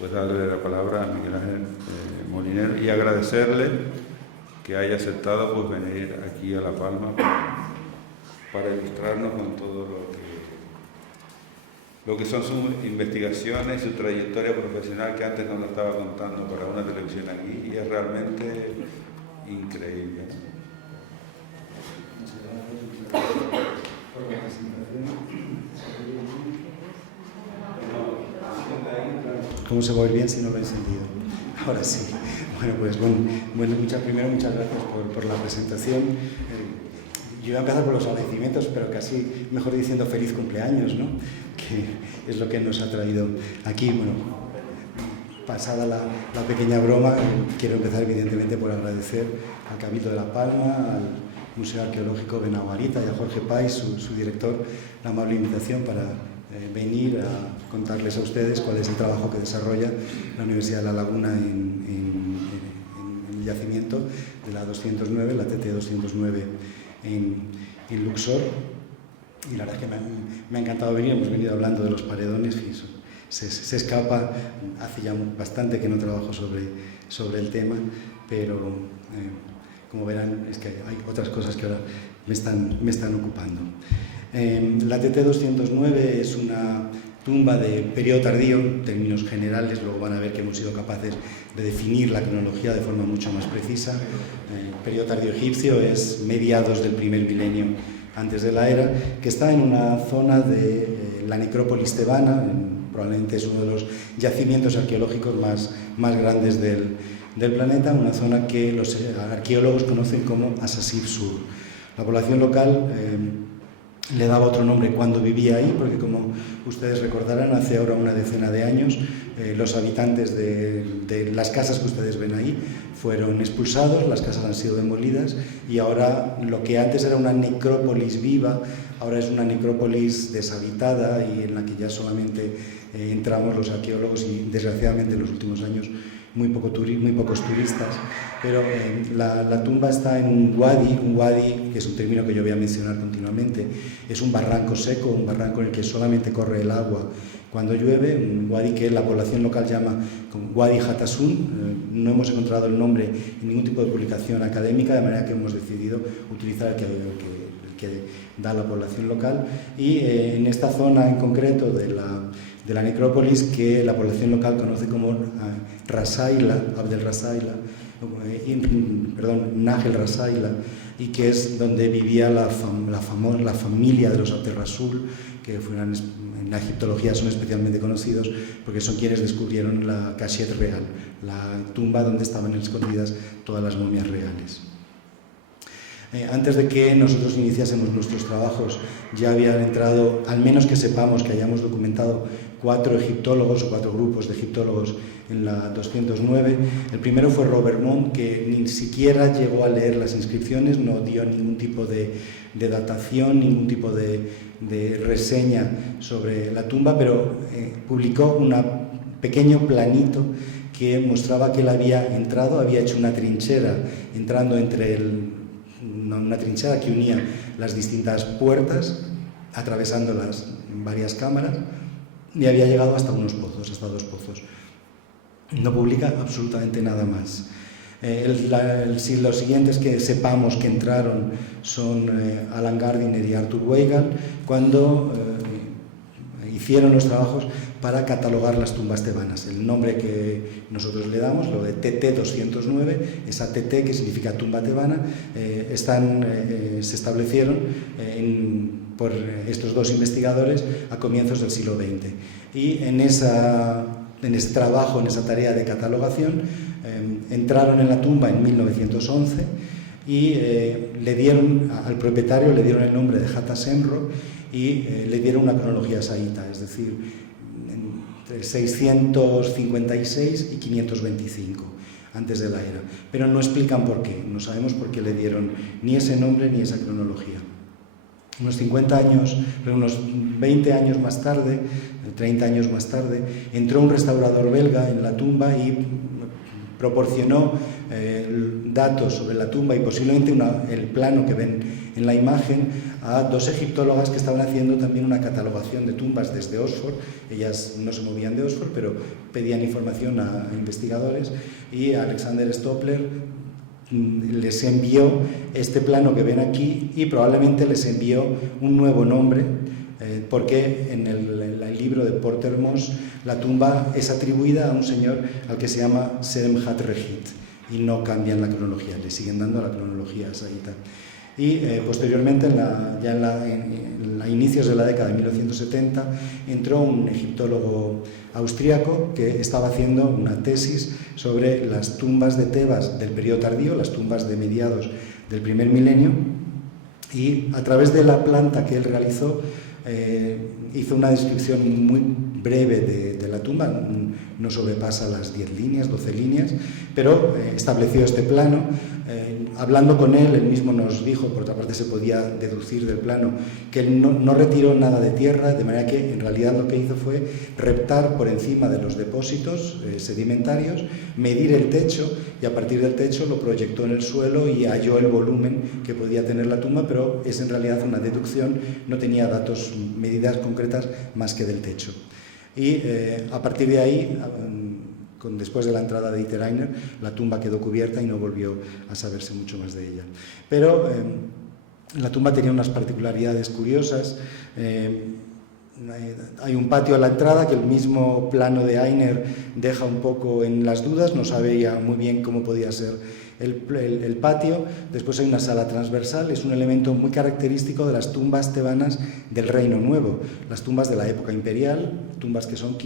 pues darle la palabra a Miguel Ángel Molinero y agradecerle que haya aceptado pues venir aquí a La Palma para ilustrarnos con todo lo que son sus investigaciones, su trayectoria profesional, que antes nos la estaba contando para una televisión aquí, y es realmente increíble. ¿Cómo se va a oír bien si no lo he encendido? Ahora sí. Bueno, pues primero muchas gracias por la presentación. Yo iba a empezar por los agradecimientos, pero casi mejor diciendo feliz cumpleaños, ¿no? Que es lo que nos ha traído aquí. Bueno, pasada la pequeña broma, quiero empezar evidentemente por agradecer al Cabildo de La Palma, al Museo Arqueológico Benaguarita y a Jorge Pais, su director, la amable invitación para venir a contarles a ustedes cuál es el trabajo que desarrolla la Universidad de La Laguna en el yacimiento de la 209, la TT 209 en Luxor. Y la verdad es que me ha encantado venir. Hemos venido hablando de los paredones y se escapa. Hace ya bastante que no trabajo sobre el tema, pero como verán es que hay otras cosas que ahora me están ocupando. La TT 209 es una tumba de periodo tardío, en términos generales. Luego van a ver que hemos sido capaces de definir la cronología de forma mucho más precisa. El periodo tardío egipcio es mediados del primer milenio antes de la era, que está en una zona de la necrópolis tebana. Probablemente es uno de los yacimientos arqueológicos más grandes del planeta, una zona que los arqueólogos conocen como Asasir Sur. La población local le daba otro nombre cuando vivía ahí, porque como ustedes recordarán, hace ahora una decena de años los habitantes de las casas que ustedes ven ahí fueron expulsados, las casas han sido demolidas y ahora lo que antes era una necrópolis viva, ahora es una necrópolis deshabitada y en la que ya solamente entramos los arqueólogos y desgraciadamente en los últimos años muy pocos turistas, pero la tumba está en un wadi, que es un término que yo voy a mencionar continuamente. Es un barranco seco, un barranco en el que solamente corre el agua cuando llueve, un wadi que la población local llama Wadi Hatasun. No hemos encontrado el nombre en ningún tipo de publicación académica, de manera que hemos decidido utilizar el que da la población local. Y en esta zona en concreto de la necrópolis, que la población local conoce como Rasaila, Abdel Rasaila, Nagel Rasaila, y que es donde vivía la familia de los Abdel Rasul, que en la egiptología son especialmente conocidos porque son quienes descubrieron la Cachet real, la tumba donde estaban escondidas todas las momias reales. Antes de que nosotros iniciásemos nuestros trabajos, ya habían entrado, al menos que sepamos, que hayamos documentado, 4 egiptólogos o 4 grupos de egiptólogos en la 209. El primero fue Robert Mont, que ni siquiera llegó a leer las inscripciones, no dio ningún tipo de datación, ningún tipo de reseña sobre la tumba, pero publicó un pequeño planito que mostraba que él había hecho una trinchera, entrando entre una trinchera que unía las distintas puertas, atravesándolas en varias cámaras, y había llegado hasta 2 pozos. No publica absolutamente nada más. Los siguientes que sepamos que entraron son Alan Gardiner y Arthur Weigand, cuando hicieron los trabajos para catalogar las tumbas tebanas. El nombre que nosotros le damos, lo de TT 209, esa TT que significa tumba tebana, se establecieron por estos 2 investigadores a comienzos del siglo XX. Y en ese trabajo, en esa tarea de catalogación, entraron en la tumba en 1911 y al propietario le dieron el nombre de Hatta Senro y le dieron una cronología saíta, es decir, entre 656 y 525 antes de la era. Pero no explican por qué, no sabemos por qué le dieron ni ese nombre ni esa cronología. Unos 20 años más tarde, 30 años más tarde, entró un restaurador belga en la tumba y proporcionó datos sobre la tumba y posiblemente el plano que ven en la imagen a dos egiptólogas que estaban haciendo también una catalogación de tumbas desde Oxford. Ellas no se movían de Oxford, pero pedían información a investigadores, y Alexander Stopler les envió este plano que ven aquí y probablemente les envió un nuevo nombre, porque en el libro de Porter Moss la tumba es atribuida a un señor al que se llama Seremhat Regit, y no cambian la cronología, le siguen dando la cronología a Saita. Y posteriormente, a inicios de la década de 1970, entró un egiptólogo austríaco que estaba haciendo una tesis sobre las tumbas de Tebas del periodo tardío, las tumbas de mediados del primer milenio, y a través de la planta que él realizó, hizo una descripción muy breve de la tumba, no sobrepasa las 10 líneas, 12 líneas, pero estableció este plano. Hablando con él, él mismo nos dijo, por otra parte se podía deducir del plano, que él no retiró nada de tierra, de manera que en realidad lo que hizo fue reptar por encima de los depósitos sedimentarios, medir el techo, y a partir del techo lo proyectó en el suelo y halló el volumen que podía tener la tumba, pero es en realidad una deducción, no tenía datos, medidas concretas más que del techo. Y a partir de ahí, después de la entrada de Dieter Heiner, la tumba quedó cubierta y no volvió a saberse mucho más de ella. Pero la tumba tenía unas particularidades curiosas. Hay un patio a la entrada que el mismo plano de Heiner deja un poco en las dudas, no sabía muy bien cómo podía ser el patio. Después hay una sala transversal, es un elemento muy característico de las tumbas tebanas del Reino Nuevo, las tumbas de la época imperial, tumbas que son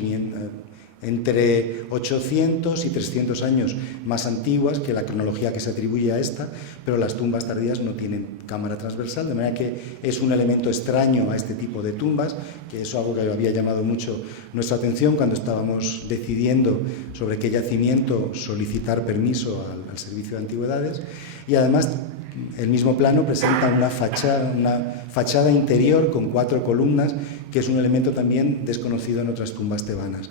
entre 800 y 300 años más antiguas que la cronología que se atribuye a esta, pero las tumbas tardías no tienen cámara transversal, de manera que es un elemento extraño a este tipo de tumbas, que es algo que había llamado mucho nuestra atención cuando estábamos decidiendo sobre qué yacimiento solicitar permiso al Servicio de Antigüedades. Y además el mismo plano presenta una fachada interior con 4 columnas, que es un elemento también desconocido en otras tumbas tebanas,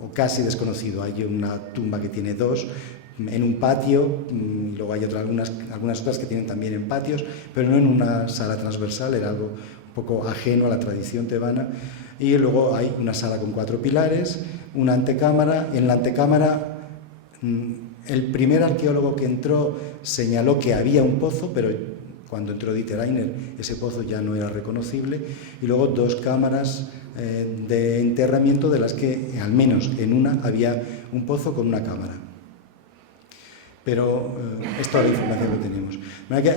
o casi desconocido. Hay una tumba que tiene 2 en un patio, y luego hay algunas otras que tienen también en patios, pero no en una sala transversal, era algo un poco ajeno a la tradición tebana. Y luego hay una sala con 4 pilares, una antecámara. En la antecámara, el primer arqueólogo que entró señaló que había un pozo, pero cuando entró Dieter Heiner ese pozo ya no era reconocible, y luego 2 cámaras de enterramiento, de las que al menos en una había un pozo con una cámara. Pero es toda la información que tenemos.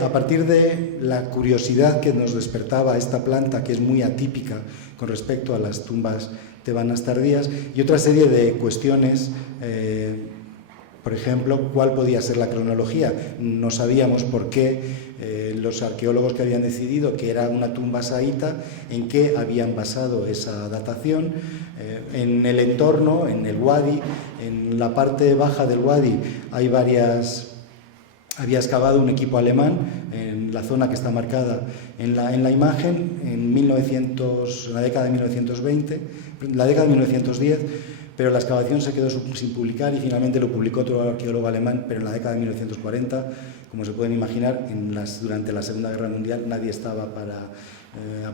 A partir de la curiosidad que nos despertaba esta planta, que es muy atípica con respecto a las tumbas tebanas tardías, y otra serie de cuestiones, por ejemplo, ¿cuál podía ser la cronología? No sabíamos por qué los arqueólogos que habían decidido que era una tumba saíta, en qué habían basado esa datación. En el entorno, en el wadi, en la parte baja del wadi, había excavado un equipo alemán en la zona que está marcada en la imagen en la década de 1920, la década de 1910, pero la excavación se quedó sin publicar y finalmente lo publicó otro arqueólogo alemán, pero en la década de 1940. Como se pueden imaginar, durante la Segunda Guerra Mundial nadie estaba para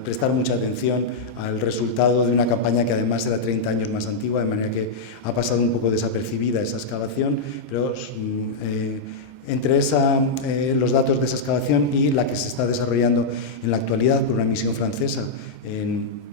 prestar mucha atención al resultado de una campaña que además era 30 años más antigua, de manera que ha pasado un poco desapercibida esa excavación, pero entre los datos de esa excavación y la que se está desarrollando en la actualidad por una misión francesa en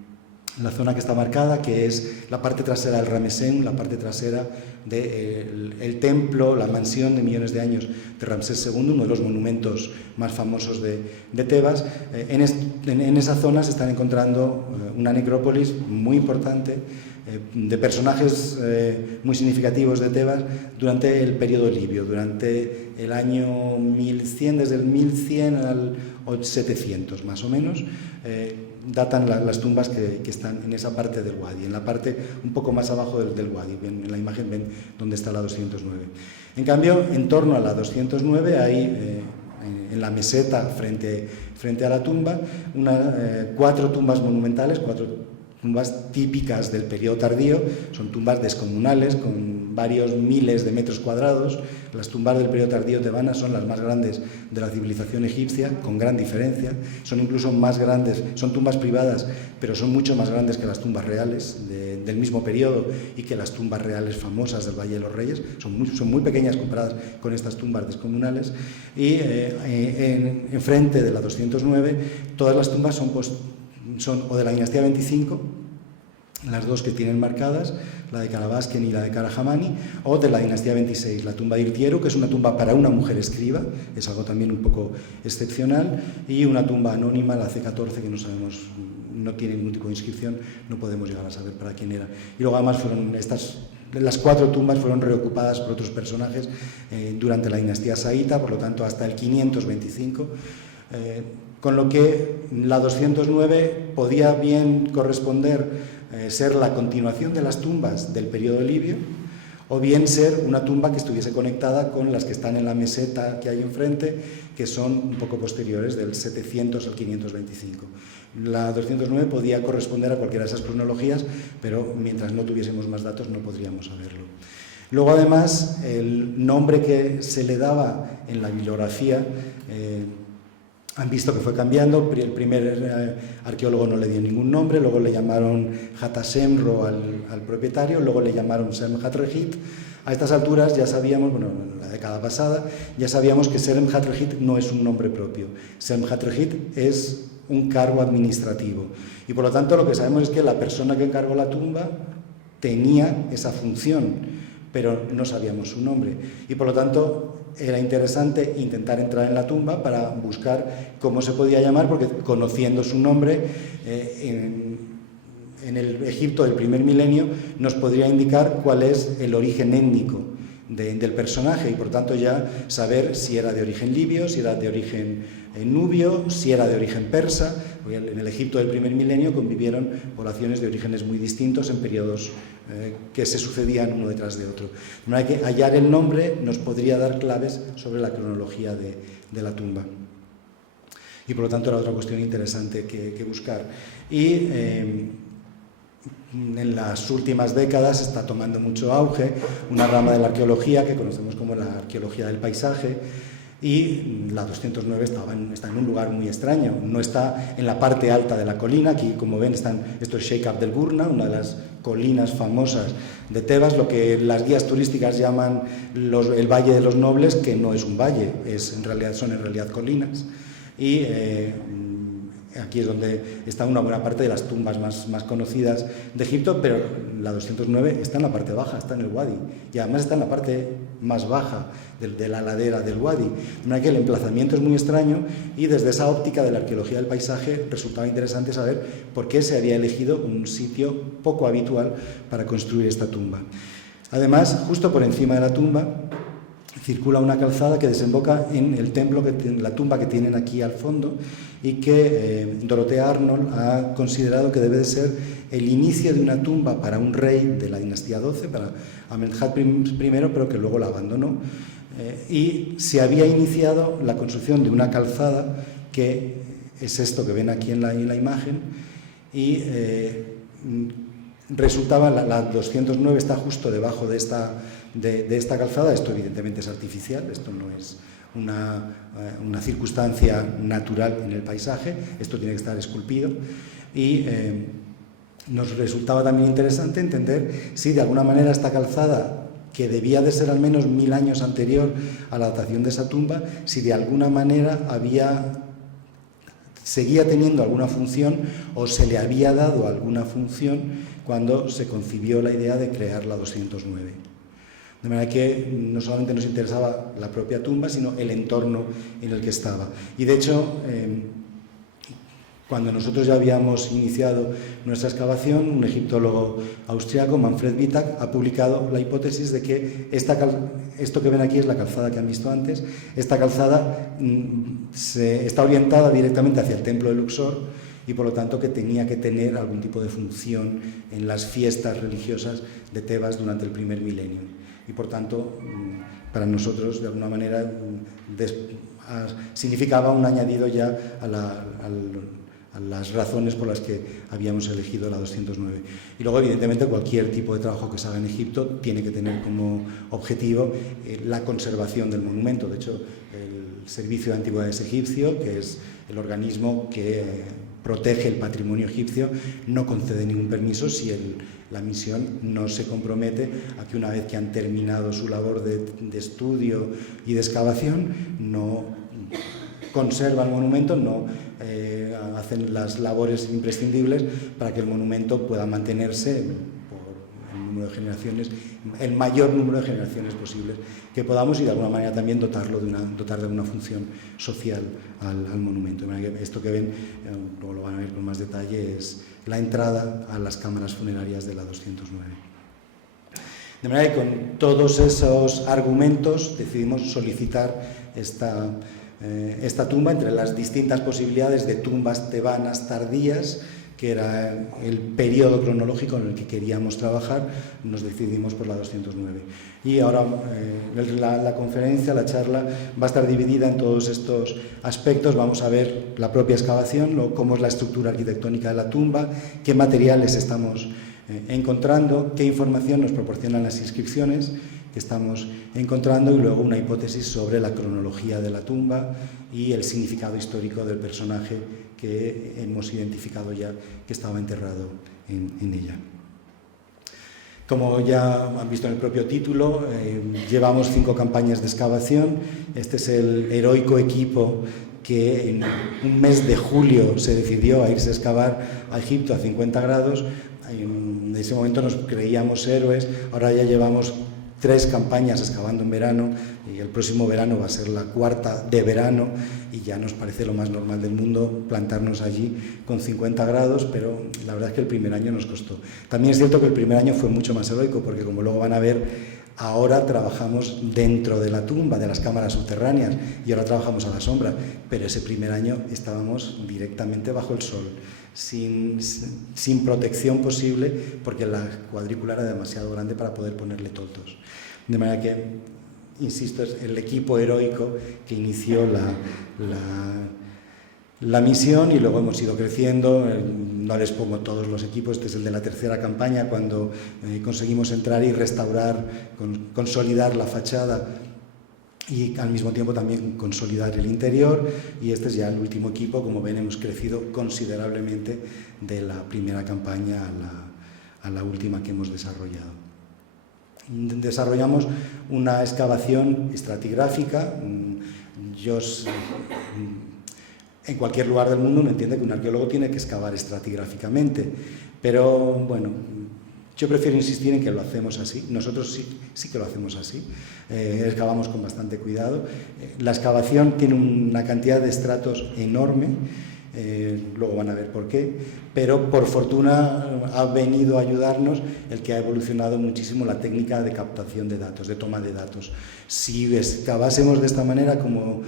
la zona que está marcada, que es la parte trasera del Ramesséum, la parte trasera del templo, la mansión de millones de años de Ramsés II, uno de los monumentos más famosos de Tebas. En esa zona se están encontrando una necrópolis muy importante de personajes muy significativos de Tebas durante el periodo libio, durante el año 1100, desde el 1100 al 700 más o menos. Datan las tumbas que están en esa parte del wadi, en la parte un poco más abajo del wadi. En la imagen ven dónde está la 209. En cambio, en torno a la 209 hay, en la meseta frente a la tumba, 4 tumbas monumentales, 4 tumbas típicas del periodo tardío, son tumbas descomunales con varios miles de metros cuadrados. Las tumbas del periodo tardío tebanas son las más grandes de la civilización egipcia, con gran diferencia. Son incluso más grandes, son tumbas privadas, pero son mucho más grandes que las tumbas reales del mismo periodo y que las tumbas reales famosas del Valle de los Reyes. Son muy pequeñas comparadas con estas tumbas descomunales. Y enfrente de la 209, todas las tumbas son o de la dinastía 25, las dos que tienen marcadas, la de Carabasken y la de Karahamani, o de la dinastía 26, la tumba de Irtieru, que es una tumba para una mujer escriba, es algo también un poco excepcional, y una tumba anónima, la C14, que no sabemos, no tiene ningún tipo de inscripción, no podemos llegar a saber para quién era. Y luego además las 4 tumbas fueron reocupadas por otros personajes durante la dinastía saíta, por lo tanto hasta el 525, con lo que la 209 podía bien corresponder, ser la continuación de las tumbas del periodo libio, o bien ser una tumba que estuviese conectada con las que están en la meseta que hay enfrente, que son un poco posteriores, del 700 al 525. La 209 podía corresponder a cualquiera de esas cronologías, pero mientras no tuviésemos más datos no podríamos saberlo. Luego, además, el nombre que se le daba en la bibliografía han visto que fue cambiando. El primer arqueólogo no le dio ningún nombre, luego le llamaron Hatasemro al propietario, luego le llamaron Semhat-Regit. A estas alturas ya sabíamos, bueno, en la década pasada, ya sabíamos que Semhat-Regit no es un nombre propio. Semhat-Regit es un cargo administrativo. Y por lo tanto lo que sabemos es que la persona que encargó la tumba tenía esa función, pero no sabíamos su nombre. Y por lo tanto era interesante intentar entrar en la tumba para buscar cómo se podía llamar, porque conociendo su nombre, en el Egipto del primer milenio nos podría indicar cuál es el origen étnico del personaje y por tanto ya saber si era de origen libio, si era de origen nubio, si era de origen persa, porque en el Egipto del primer milenio convivieron poblaciones de orígenes muy distintos en periodos que se sucedían uno detrás de otro. De manera que hallar el nombre nos podría dar claves sobre la cronología de la tumba. Y por lo tanto era otra cuestión interesante que buscar. Y en las últimas décadas está tomando mucho auge una rama de la arqueología que conocemos como la arqueología del paisaje, y la 209 está en un lugar muy extraño, no está en la parte alta de la colina. Aquí, como ven, esto es Sheikh Abdel Gurna, una de las colinas famosas de Tebas, lo que las guías turísticas llaman el Valle de los Nobles, que no es un valle, son en realidad colinas, y aquí es donde está una buena parte de las tumbas más conocidas de Egipto, pero la 209 está en la parte baja, está en el Wadi, y además está en la parte más baja de la ladera del Wadi. De manera que el emplazamiento es muy extraño, y desde esa óptica de la arqueología del paisaje resultaba interesante saber por qué se había elegido un sitio poco habitual para construir esta tumba. Además, justo por encima de la tumba circula una calzada que desemboca en el templo, la tumba que tienen aquí al fondo, y que Dorothea Arnold ha considerado que debe de ser el inicio de una tumba para un rey de la dinastía 12, para Amenhotep I, pero que luego la abandonó, y se había iniciado la construcción de una calzada, que es esto que ven aquí en la imagen, y resultaba, la 209 está justo debajo de esta calzada. Esto evidentemente es artificial, esto no es una circunstancia natural en el paisaje, esto tiene que estar esculpido, y nos resultaba también interesante entender si de alguna manera esta calzada, que debía de ser al menos 1000 años anterior a la datación de esa tumba, si de alguna manera seguía teniendo alguna función o se le había dado alguna función cuando se concibió la idea de crear la 209. De manera que no solamente nos interesaba la propia tumba, sino el entorno en el que estaba. Y de hecho, cuando nosotros ya habíamos iniciado nuestra excavación, un egiptólogo austriaco, Manfred Wittak, ha publicado la hipótesis de que esto que ven aquí es la calzada que han visto antes. Esta calzada está orientada directamente hacia el templo de Luxor, y por lo tanto que tenía que tener algún tipo de función en las fiestas religiosas de Tebas durante el primer milenio. Y por tanto, para nosotros, de alguna manera, significaba un añadido ya las razones por las que habíamos elegido la 209. Y luego, evidentemente, cualquier tipo de trabajo que se haga en Egipto tiene que tener como objetivo la conservación del monumento. De hecho, el Servicio de Antigüedades Egipcio, que es el organismo que protege el patrimonio egipcio, no concede ningún permiso si la misión no se compromete a que una vez que han terminado su labor de estudio y de excavación, no conservan el monumento, no hacen las labores imprescindibles para que el monumento pueda mantenerse por el número de generaciones, el mayor número de generaciones posibles que podamos, y de alguna manera también dotar de una función social al monumento. Esto que ven, luego lo van a ver con más detalle, es la entrada a las cámaras funerarias de la 209. De manera que con todos esos argumentos decidimos solicitar esta tumba entre las distintas posibilidades de tumbas tebanas tardías, que era el periodo cronológico en el que queríamos trabajar. Nos decidimos por la 209. Y ahora la conferencia, la charla, va a estar dividida en todos estos aspectos. Vamos a ver la propia excavación, cómo es la estructura arquitectónica de la tumba, qué materiales estamos encontrando, qué información nos proporcionan las inscripciones que estamos encontrando, y luego una hipótesis sobre la cronología de la tumba y el significado histórico del personaje que hemos identificado ya que estaba enterrado en ella. Como ya han visto en el propio título, llevamos 5 campañas de excavación. Este es el heroico equipo que en un mes de julio se decidió a irse a excavar a Egipto a 50 grados. En ese momento nos creíamos héroes. Ahora ya llevamos 3 campañas excavando en verano, y el próximo verano va a ser la 4ª de verano, y ya nos parece lo más normal del mundo plantarnos allí con 50 grados, pero la verdad es que el primer año nos costó. También es cierto que el primer año fue mucho más heroico, porque como luego van a ver, ahora trabajamos dentro de la tumba, de las cámaras subterráneas, y ahora trabajamos a la sombra, pero ese primer año estábamos directamente bajo el sol, sin protección posible, porque la cuadrícula era demasiado grande para poder ponerle toldos. De manera que, insisto, es el equipo heroico que inició la misión, y luego hemos ido creciendo. No les pongo todos los equipos, este es el de la 3ª campaña, cuando conseguimos entrar y restaurar, consolidar la fachada y al mismo tiempo también consolidar el interior, y este es ya el último equipo. Como ven, hemos crecido considerablemente de la primera campaña a la última que hemos desarrollado. Desarrollamos una excavación estratigráfica. En cualquier lugar del mundo uno entiende que un arqueólogo tiene que excavar estratigráficamente, pero bueno, yo prefiero insistir en que lo hacemos así. Nosotros sí que lo hacemos así. Excavamos con bastante cuidado. La excavación tiene una cantidad de estratos enorme. Luego van a ver por qué, pero por fortuna ha venido a ayudarnos el que ha evolucionado muchísimo la técnica de captación de datos, de toma de datos. Si excavásemos de esta manera, como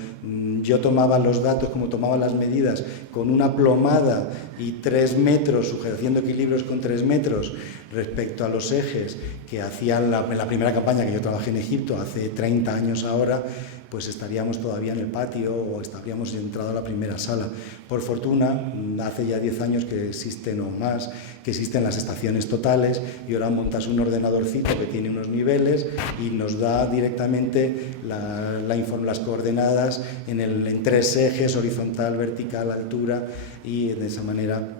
yo tomaba los datos, como tomaba las medidas, con una plomada y 3 metros, haciendo equilibrios con 3 metros respecto a los ejes que hacía en la primera campaña que yo trabajé en Egipto hace 30 años ahora, pues estaríamos todavía en el patio o estaríamos entrado a la primera sala. Por fortuna, hace ya 10 años que existen o más, que existen las estaciones totales, y ahora montas un ordenadorcito que tiene unos niveles y nos da directamente las coordenadas en 3 ejes, horizontal, vertical, altura, y de esa manera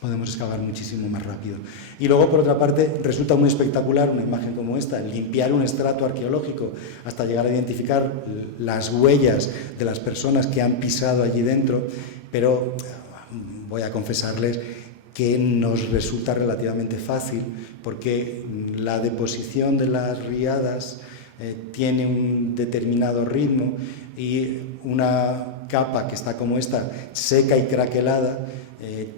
podemos excavar muchísimo más rápido. Y luego, por otra parte, resulta muy espectacular una imagen como esta, limpiar un estrato arqueológico hasta llegar a identificar las huellas de las personas que han pisado allí dentro, pero voy a confesarles que nos resulta relativamente fácil, porque la deposición de las riadas tiene un determinado ritmo, y una capa que está como esta, seca y craquelada,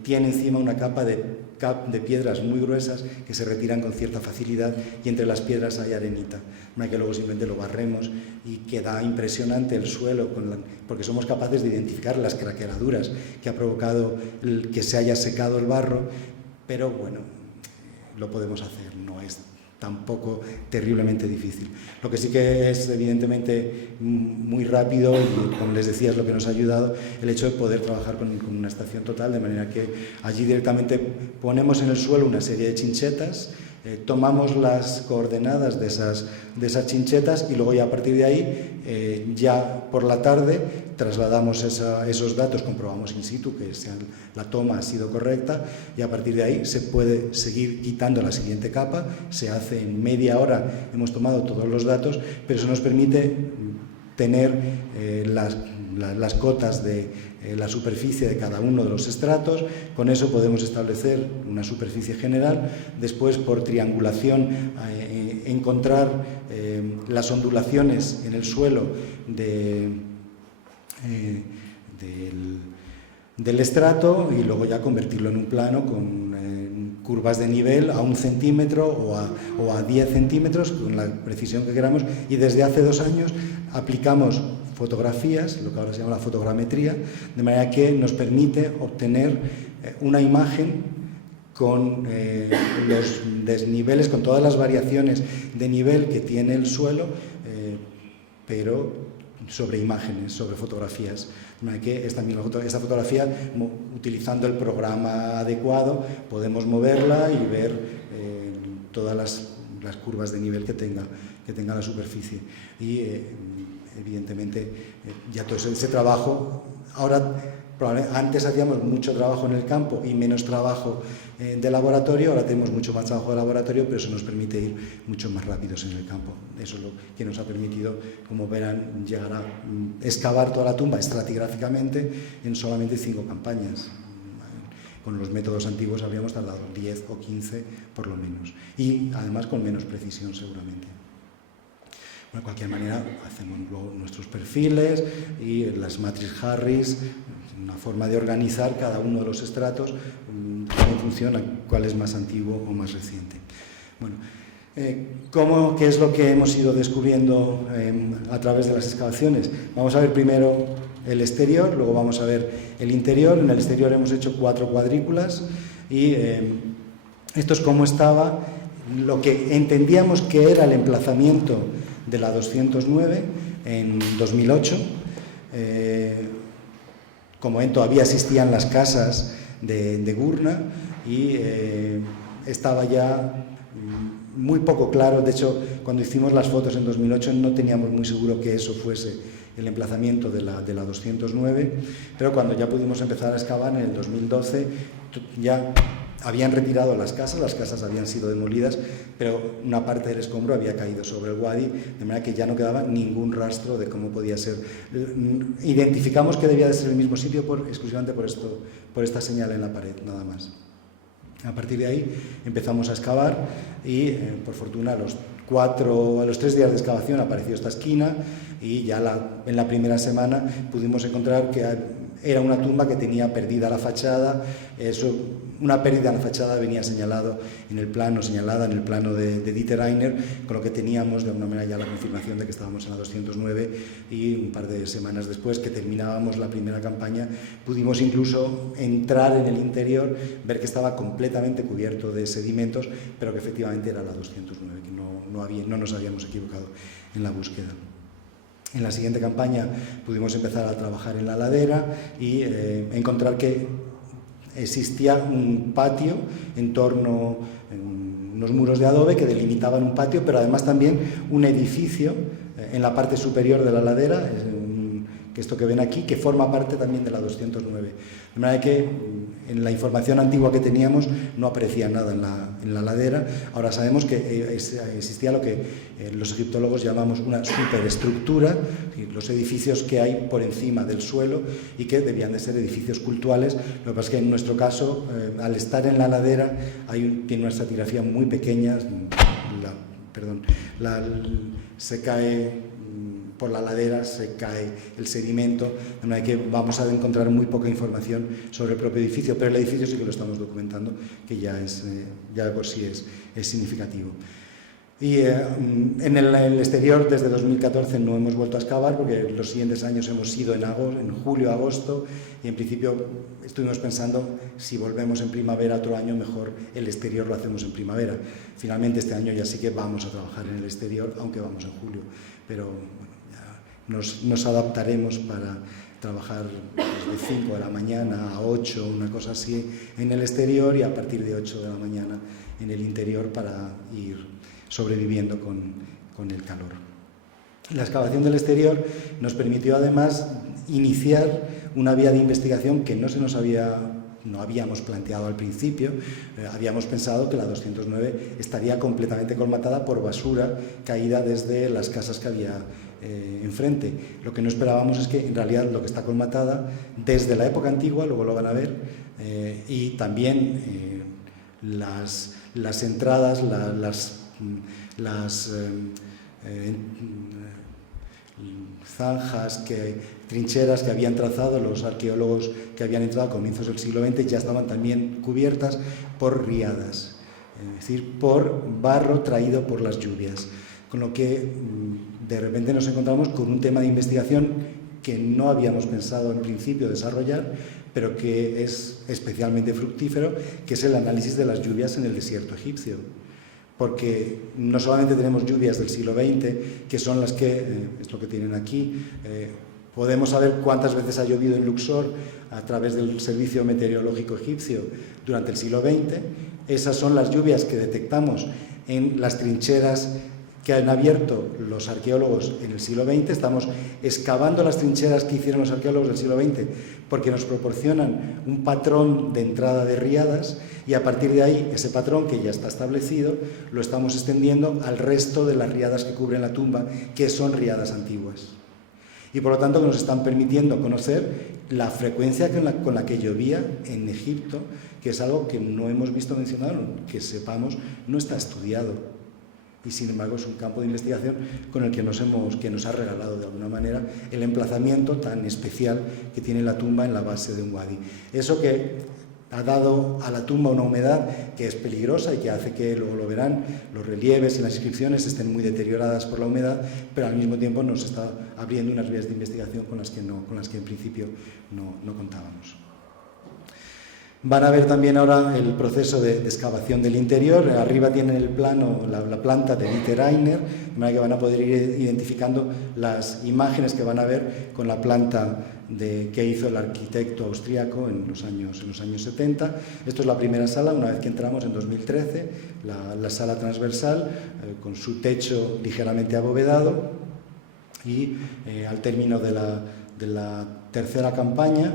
tiene encima una capa de piedras muy gruesas que se retiran con cierta facilidad, y entre las piedras hay arenita, que luego simplemente lo barremos y queda impresionante el suelo, porque somos capaces de identificar las craqueladuras que ha provocado que se haya secado el barro, pero bueno, lo podemos hacer, no es tampoco terriblemente difícil. Lo que sí que es evidentemente muy rápido y, como les decía, es lo que nos ha ayudado el hecho de poder trabajar con una estación total, de manera que allí directamente ponemos en el suelo una serie de chinchetas, tomamos las coordenadas de esas chinchetas y luego ya a partir de ahí, ya por la tarde, trasladamos esos datos, comprobamos in situ que la toma ha sido correcta y a partir de ahí se puede seguir quitando la siguiente capa. Se hace en media hora, hemos tomado todos los datos, pero eso nos permite tener las cotas de la superficie de cada uno de los estratos. Con eso podemos establecer una superficie general. Después, por triangulación, encontrar las ondulaciones en el suelo del estrato y luego ya convertirlo en un plano con curvas de nivel a 1 centímetro o a 10 centímetros, con la precisión que queramos. Y desde hace 2 años aplicamos fotografías, lo que ahora se llama la fotogrametría, de manera que nos permite obtener una imagen con los desniveles, con todas las variaciones de nivel que tiene el suelo, pero sobre imágenes, sobre fotografías. De manera que esta fotografía, utilizando el programa adecuado, podemos moverla y ver todas las curvas de nivel que tenga la superficie. Y evidentemente ya todo ese trabajo, antes hacíamos mucho trabajo en el campo y menos trabajo de laboratorio, ahora tenemos mucho más trabajo de laboratorio, pero eso nos permite ir mucho más rápidos en el campo. Eso es lo que nos ha permitido, como verán, llegar a excavar toda la tumba estratigráficamente en solamente 5 campañas. Con los métodos antiguos habríamos tardado 10 o 15 por lo menos, y además con menos precisión seguramente. Bueno, de cualquier manera, hacemos luego nuestros perfiles y las matriz Harris, una forma de organizar cada uno de los estratos en función a cuál es más antiguo o más reciente. Bueno, ¿qué es lo que hemos ido descubriendo a través de las excavaciones? Vamos a ver primero el exterior, luego vamos a ver el interior. En el exterior hemos hecho 4 cuadrículas y esto es cómo estaba lo que entendíamos que era el emplazamiento de la 209 en 2008. Como ven, todavía existían las casas de Gurna y estaba ya muy poco claro. De hecho, cuando hicimos las fotos en 2008 no teníamos muy seguro que eso fuese el emplazamiento de la 209, pero cuando ya pudimos empezar a excavar en el 2012 ya habían retirado las casas habían sido demolidas, pero una parte del escombro había caído sobre el wadi, de manera que ya no quedaba ningún rastro de cómo podía ser. Identificamos que debía de ser el mismo sitio exclusivamente por esta señal en la pared, nada más. A partir de ahí empezamos a excavar y, por fortuna, a los 3 días de excavación apareció esta esquina y ya en la primera semana pudimos encontrar que era una tumba que tenía perdida la fachada. Una pérdida en la fachada venía señalada en el plano de Dieter Einer, con lo que teníamos de alguna manera ya la confirmación de que estábamos en la 209, y un par de semanas después que terminábamos la primera campaña pudimos incluso entrar en el interior, ver que estaba completamente cubierto de sedimentos, pero que efectivamente era la 209, que no nos habíamos equivocado en la búsqueda. En la siguiente campaña pudimos empezar a trabajar en la ladera y encontrar que existía un patio en torno, unos muros de adobe que delimitaban un patio, pero además también un edificio en la parte superior de la ladera, que esto que ven aquí, que forma parte también de la 209. De manera que en la información antigua que teníamos no aparecía nada en la ladera. Ahora sabemos que existía lo que los egiptólogos llamamos una superestructura, los edificios que hay por encima del suelo y que debían de ser edificios cultuales. Lo que pasa es que en nuestro caso, al estar en la ladera, tiene una estratigrafía muy pequeña, se cae por la ladera, se cae el sedimento, de manera que vamos a encontrar muy poca información sobre el propio edificio, pero el edificio sí que lo estamos documentando, que ya de por sí es significativo. Y en el exterior, desde 2014 no hemos vuelto a excavar, porque los siguientes años hemos ido en julio, agosto, y en principio estuvimos pensando, si volvemos en primavera otro año, mejor el exterior lo hacemos en primavera. Finalmente este año ya sí que vamos a trabajar en el exterior, aunque vamos en julio, pero bueno, ya nos adaptaremos para trabajar desde 5 de la mañana a 8, una cosa así, en el exterior, y a partir de 8 de la mañana en el interior, para ir sobreviviendo con el calor. La excavación del exterior nos permitió además iniciar una vía de investigación que no habíamos planteado al principio. Habíamos pensado que la 209 estaría completamente colmatada por basura caída desde las casas que había enfrente. Lo que no esperábamos es que en realidad lo que está colmatada desde la época antigua, luego lo van a ver, y también las entradas, las zanjas, trincheras que habían trazado los arqueólogos que habían entrado a comienzos del siglo XX, ya estaban también cubiertas por riadas, es decir, por barro traído por las lluvias, con lo que de repente nos encontramos con un tema de investigación que no habíamos pensado en principio desarrollar, pero que es especialmente fructífero, que es el análisis de las lluvias en el desierto egipcio. Porque no solamente tenemos lluvias del siglo XX, que son las que, es lo que tienen aquí, podemos saber cuántas veces ha llovido en Luxor a través del Servicio Meteorológico Egipcio durante el siglo XX. Esas son las lluvias que detectamos en las trincheras que han abierto los arqueólogos en el siglo XX. Estamos excavando las trincheras que hicieron los arqueólogos del siglo XX porque nos proporcionan un patrón de entrada de riadas, y a partir de ahí, ese patrón que ya está establecido, lo estamos extendiendo al resto de las riadas que cubren la tumba, que son riadas antiguas. Y por lo tanto nos están permitiendo conocer la frecuencia con la que llovía en Egipto, que es algo que no hemos visto mencionado, que sepamos, no está estudiado. Y sin embargo es un campo de investigación con el que nos ha regalado de alguna manera el emplazamiento tan especial que tiene la tumba en la base de un wadi. Eso que ha dado a la tumba una humedad que es peligrosa y que hace que, luego lo verán, los relieves y las inscripciones estén muy deterioradas por la humedad, pero al mismo tiempo nos está abriendo unas vías de investigación con las que en principio no contábamos. Van a ver también ahora el proceso de excavación del interior. Arriba tienen el plano, la planta de Dieter Aigner, de manera que van a poder ir identificando las imágenes que van a ver con la planta que hizo el arquitecto austríaco en los años 70. Esto es la primera sala, una vez que entramos en 2013, la sala transversal, con su techo ligeramente abovedado, y al término de la tercera campaña,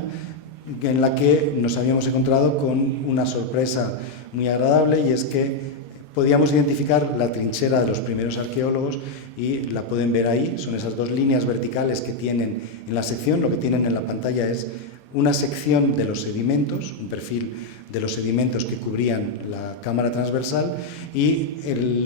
en la que nos habíamos encontrado con una sorpresa muy agradable, y es que podíamos identificar la trinchera de los primeros arqueólogos, y la pueden ver ahí. Son esas dos líneas verticales que tienen en la sección. Lo que tienen en la pantalla es una sección de los sedimentos, un perfil de los sedimentos que cubrían la cámara transversal, y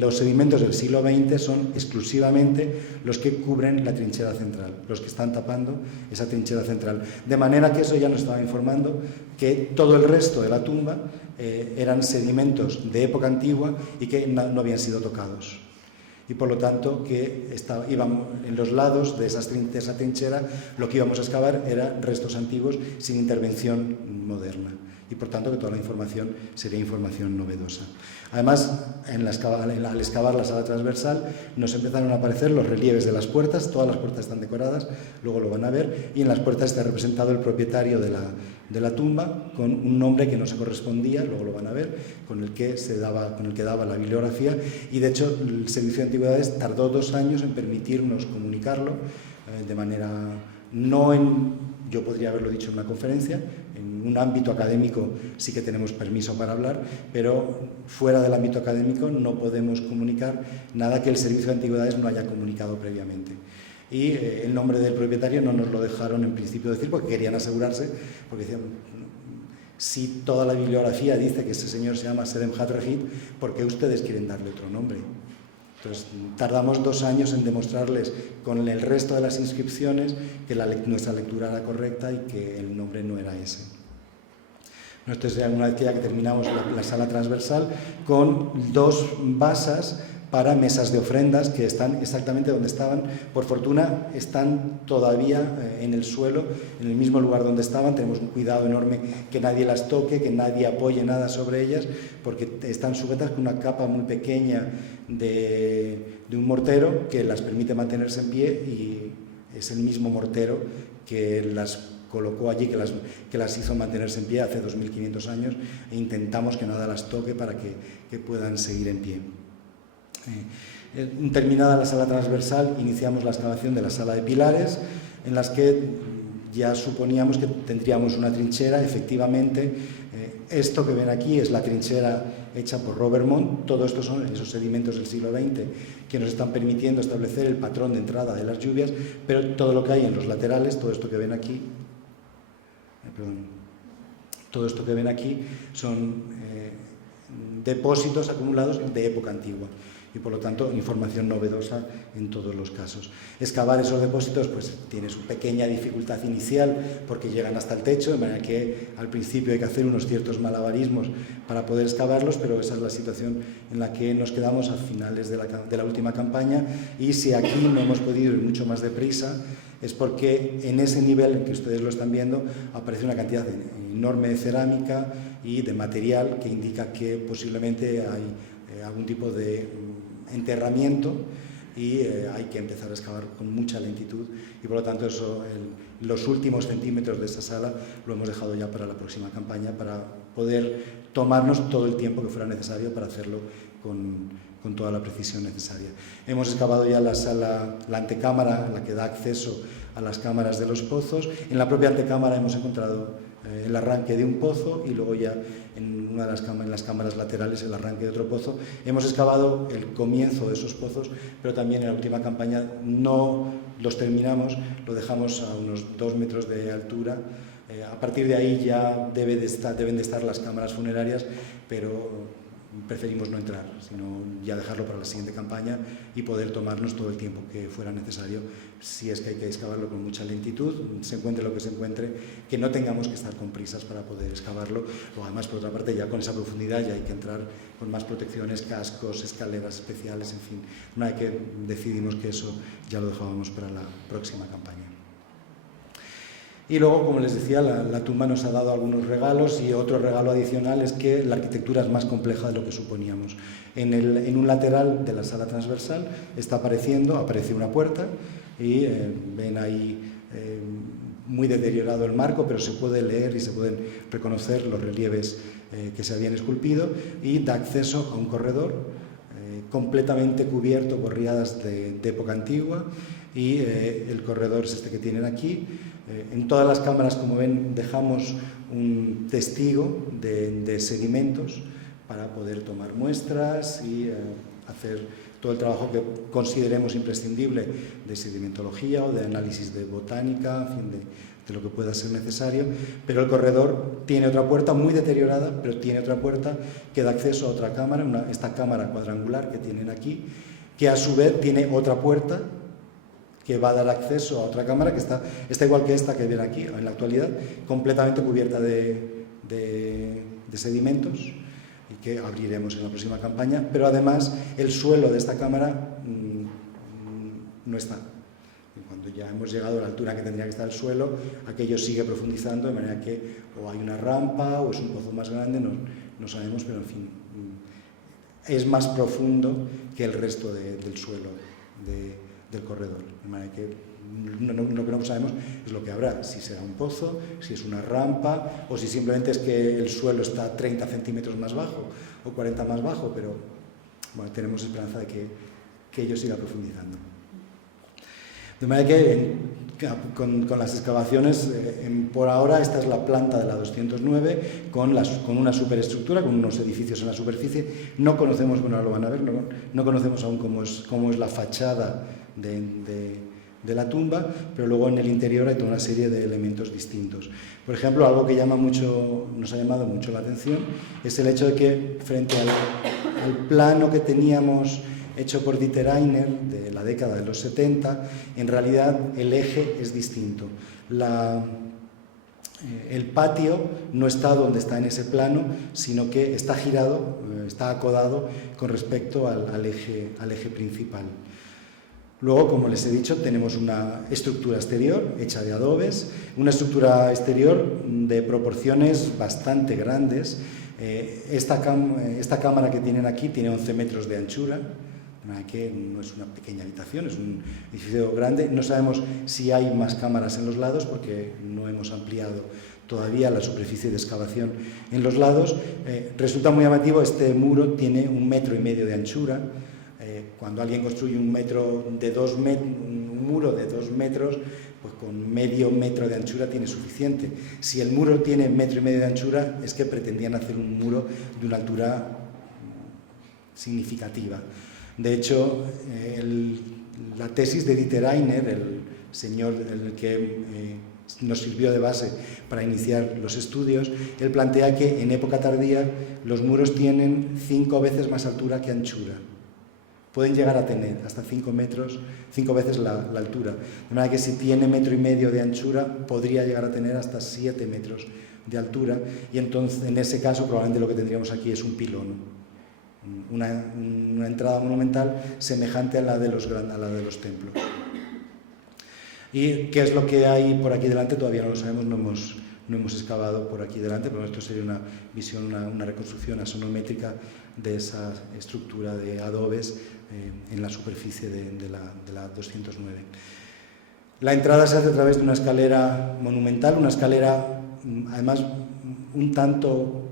los sedimentos del siglo XX son exclusivamente los que cubren la trinchera central, los que están tapando esa trinchera central. De manera que eso ya nos estaba informando que todo el resto de la tumba eran sedimentos de época antigua y que no habían sido tocados. Y por lo tanto que íbamos en los lados de esa trinchera, lo que íbamos a excavar eran restos antiguos sin intervención moderna, y por tanto que toda la información sería información novedosa. Además, al excavar la sala transversal nos empezaron a aparecer los relieves de las puertas. Todas las puertas están decoradas, luego lo van a ver, y en las puertas está representado el propietario de la tumba con un nombre que no se correspondía, luego lo van a ver, con el que daba la bibliografía, y de hecho el Servicio de Antigüedades tardó 2 años en permitirnos comunicarlo de manera yo podría haberlo dicho en una conferencia. En un ámbito académico sí que tenemos permiso para hablar, pero fuera del ámbito académico no podemos comunicar nada que el Servicio de Antigüedades no haya comunicado previamente. Y el nombre del propietario no nos lo dejaron en principio decir, porque querían asegurarse, porque decían, si toda la bibliografía dice que ese señor se llama Sedem Hatrejit, ¿por qué ustedes quieren darle otro nombre? Entonces, tardamos 2 años en demostrarles con el resto de las inscripciones que nuestra lectura era correcta y que el nombre no era ese. Entonces, una vez que ya terminamos la sala transversal, con 2 basas para mesas de ofrendas que están exactamente donde estaban. Por fortuna están todavía en el suelo, en el mismo lugar donde estaban. Tenemos un cuidado enorme que nadie las toque, que nadie apoye nada sobre ellas, porque están sujetas con una capa muy pequeña de un mortero que las permite mantenerse en pie, y es el mismo mortero que las colocó allí, que las hizo mantenerse en pie hace 2500 años, e intentamos que nada las toque para que puedan seguir en pie. Terminada la sala transversal, iniciamos la excavación de la sala de pilares, en las que ya suponíamos que tendríamos una trinchera. Efectivamente, esto que ven aquí es la trinchera hecha por Robert Mont. Todo esto son esos sedimentos del siglo XX que nos están permitiendo establecer el patrón de entrada de las lluvias, pero todo lo que hay en los laterales, todo esto que ven aquí, todo esto que ven aquí son depósitos acumulados de época antigua, y por lo tanto información novedosa en todos los casos. Excavar esos depósitos pues tiene su pequeña dificultad inicial, porque llegan hasta el techo, de manera que al principio hay que hacer unos ciertos malabarismos para poder excavarlos, pero esa es la situación en la que nos quedamos a finales de la última campaña. Y si aquí no hemos podido ir mucho más deprisa, es porque en ese nivel en que ustedes lo están viendo aparece una cantidad enorme de cerámica y de material que indica que posiblemente hay algún tipo de enterramiento, y hay que empezar a excavar con mucha lentitud, y por lo tanto los últimos centímetros de esa sala lo hemos dejado ya para la próxima campaña, para poder tomarnos todo el tiempo que fuera necesario para hacerlo con toda la precisión necesaria. Hemos excavado ya la sala, la antecámara, la que da acceso a las cámaras de los pozos. En la propia antecámara hemos encontrado el arranque de un pozo, y luego ya en una de las cámaras laterales el arranque de otro pozo. Hemos excavado el comienzo de esos pozos, pero también en la última campaña no los terminamos, lo dejamos a unos 2 metros de altura. A partir de ahí ya deben de estar las cámaras funerarias, pero preferimos no entrar, sino ya dejarlo para la siguiente campaña y poder tomarnos todo el tiempo que fuera necesario, si es que hay que excavarlo con mucha lentitud, se encuentre lo que se encuentre, que no tengamos que estar con prisas para poder excavarlo. O además, por otra parte, ya con esa profundidad ya hay que entrar con más protecciones, cascos, escaleras especiales, en fin. Una vez que decidimos que eso ya lo dejábamos para la próxima campaña. Y luego, como les decía, la tumba nos ha dado algunos regalos, y otro regalo adicional es que la arquitectura es más compleja de lo que suponíamos. En un lateral de la sala transversal aparece una puerta, y ven ahí muy deteriorado el marco, pero se puede leer y se pueden reconocer los relieves que se habían esculpido, y da acceso a un corredor completamente cubierto por riadas de época antigua, y el corredor es este que tienen aquí. En todas las cámaras, como ven, dejamos un testigo de sedimentos para poder tomar muestras y hacer todo el trabajo que consideremos imprescindible de sedimentología o de análisis de botánica, en fin, de lo que pueda ser necesario. Pero el corredor tiene otra puerta muy deteriorada, pero tiene otra puerta que da acceso a otra cámara, esta cámara cuadrangular que tienen aquí, que a su vez tiene otra puerta que va a dar acceso a otra cámara que está igual que esta que ven aquí en la actualidad, completamente cubierta de sedimentos, y que abriremos en la próxima campaña. Pero además el suelo de esta cámara no está. Cuando ya hemos llegado a la altura que tendría que estar el suelo, aquello sigue profundizando, de manera que o hay una rampa o es un pozo más grande, no sabemos, pero en fin, es más profundo que el resto del suelo del corredor, de manera que lo que no sabemos es lo que habrá, si será un pozo, si es una rampa, o si simplemente es que el suelo está 30 centímetros más bajo o 40 más bajo, pero bueno, tenemos esperanza de que ello siga profundizando. De manera que con las excavaciones, por ahora esta es la planta de la 209 con una superestructura, con unos edificios en la superficie. No conocemos, bueno, ahora lo van a ver, no conocemos aún cómo es la fachada de la tumba, pero luego en el interior hay toda una serie de elementos distintos. Por ejemplo, algo que nos ha llamado mucho la atención es el hecho de que frente al plano que teníamos hecho por Dieter Einer de la década de los 70, en realidad el eje es distinto. el patio no está donde está en ese plano, sino que está girado, está acodado con respecto al eje principal. Luego, como les he dicho, tenemos una estructura exterior hecha de adobes, una estructura exterior de proporciones bastante grandes. Esta cámara que tienen aquí tiene 11 metros de anchura, que no es una pequeña habitación, es un edificio grande. No sabemos si hay más cámaras en los lados porque no hemos ampliado todavía la superficie de excavación en los lados. Resulta muy llamativo, este muro tiene 1,5 metros de anchura. Cuando alguien construye un muro de 2 metros, pues con medio metro de anchura tiene suficiente. Si el muro tiene 1,5 metros de anchura, es que pretendían hacer un muro de una altura significativa. De hecho, la tesis de Dieter Einer, el señor el que nos sirvió de base para iniciar los estudios, él plantea que en época tardía los muros tienen 5 veces más altura que anchura. Pueden llegar a tener hasta 5 metros, 5 veces la altura. De manera que si tiene 1,5 metros de anchura, podría llegar a tener hasta 7 metros de altura, y entonces en ese caso probablemente lo que tendríamos aquí es un pilón. Una entrada monumental semejante a la de los templos. ¿Y qué es lo que hay por aquí delante? Todavía no lo sabemos, no hemos excavado por aquí delante, pero esto sería una visión, una reconstrucción axonométrica de esa estructura de adobes en la superficie de la 209. La entrada se hace a través de una escalera monumental, una escalera además un tanto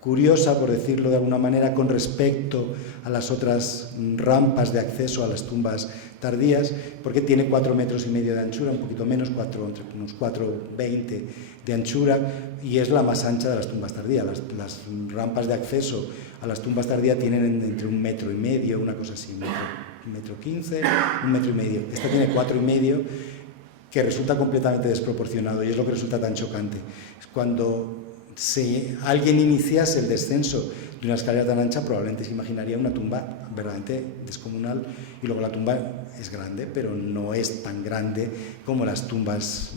curiosa, por decirlo de alguna manera, con respecto a las otras rampas de acceso a las tumbas tardías, porque tiene 4,5 metros de anchura, un poquito menos, unos 4,20 de anchura, y es la más ancha de las tumbas tardías. Las rampas de acceso a las tumbas tardías tienen entre 1,5 metros, una cosa así, 1,15 metros, 1,5 metros. Esta tiene 4,5, que resulta completamente desproporcionado, y es lo que resulta tan chocante. Es cuando si alguien iniciase el descenso de una escalera tan ancha, probablemente se imaginaría una tumba verdaderamente descomunal, y luego la tumba es grande, pero no es tan grande como las tumbas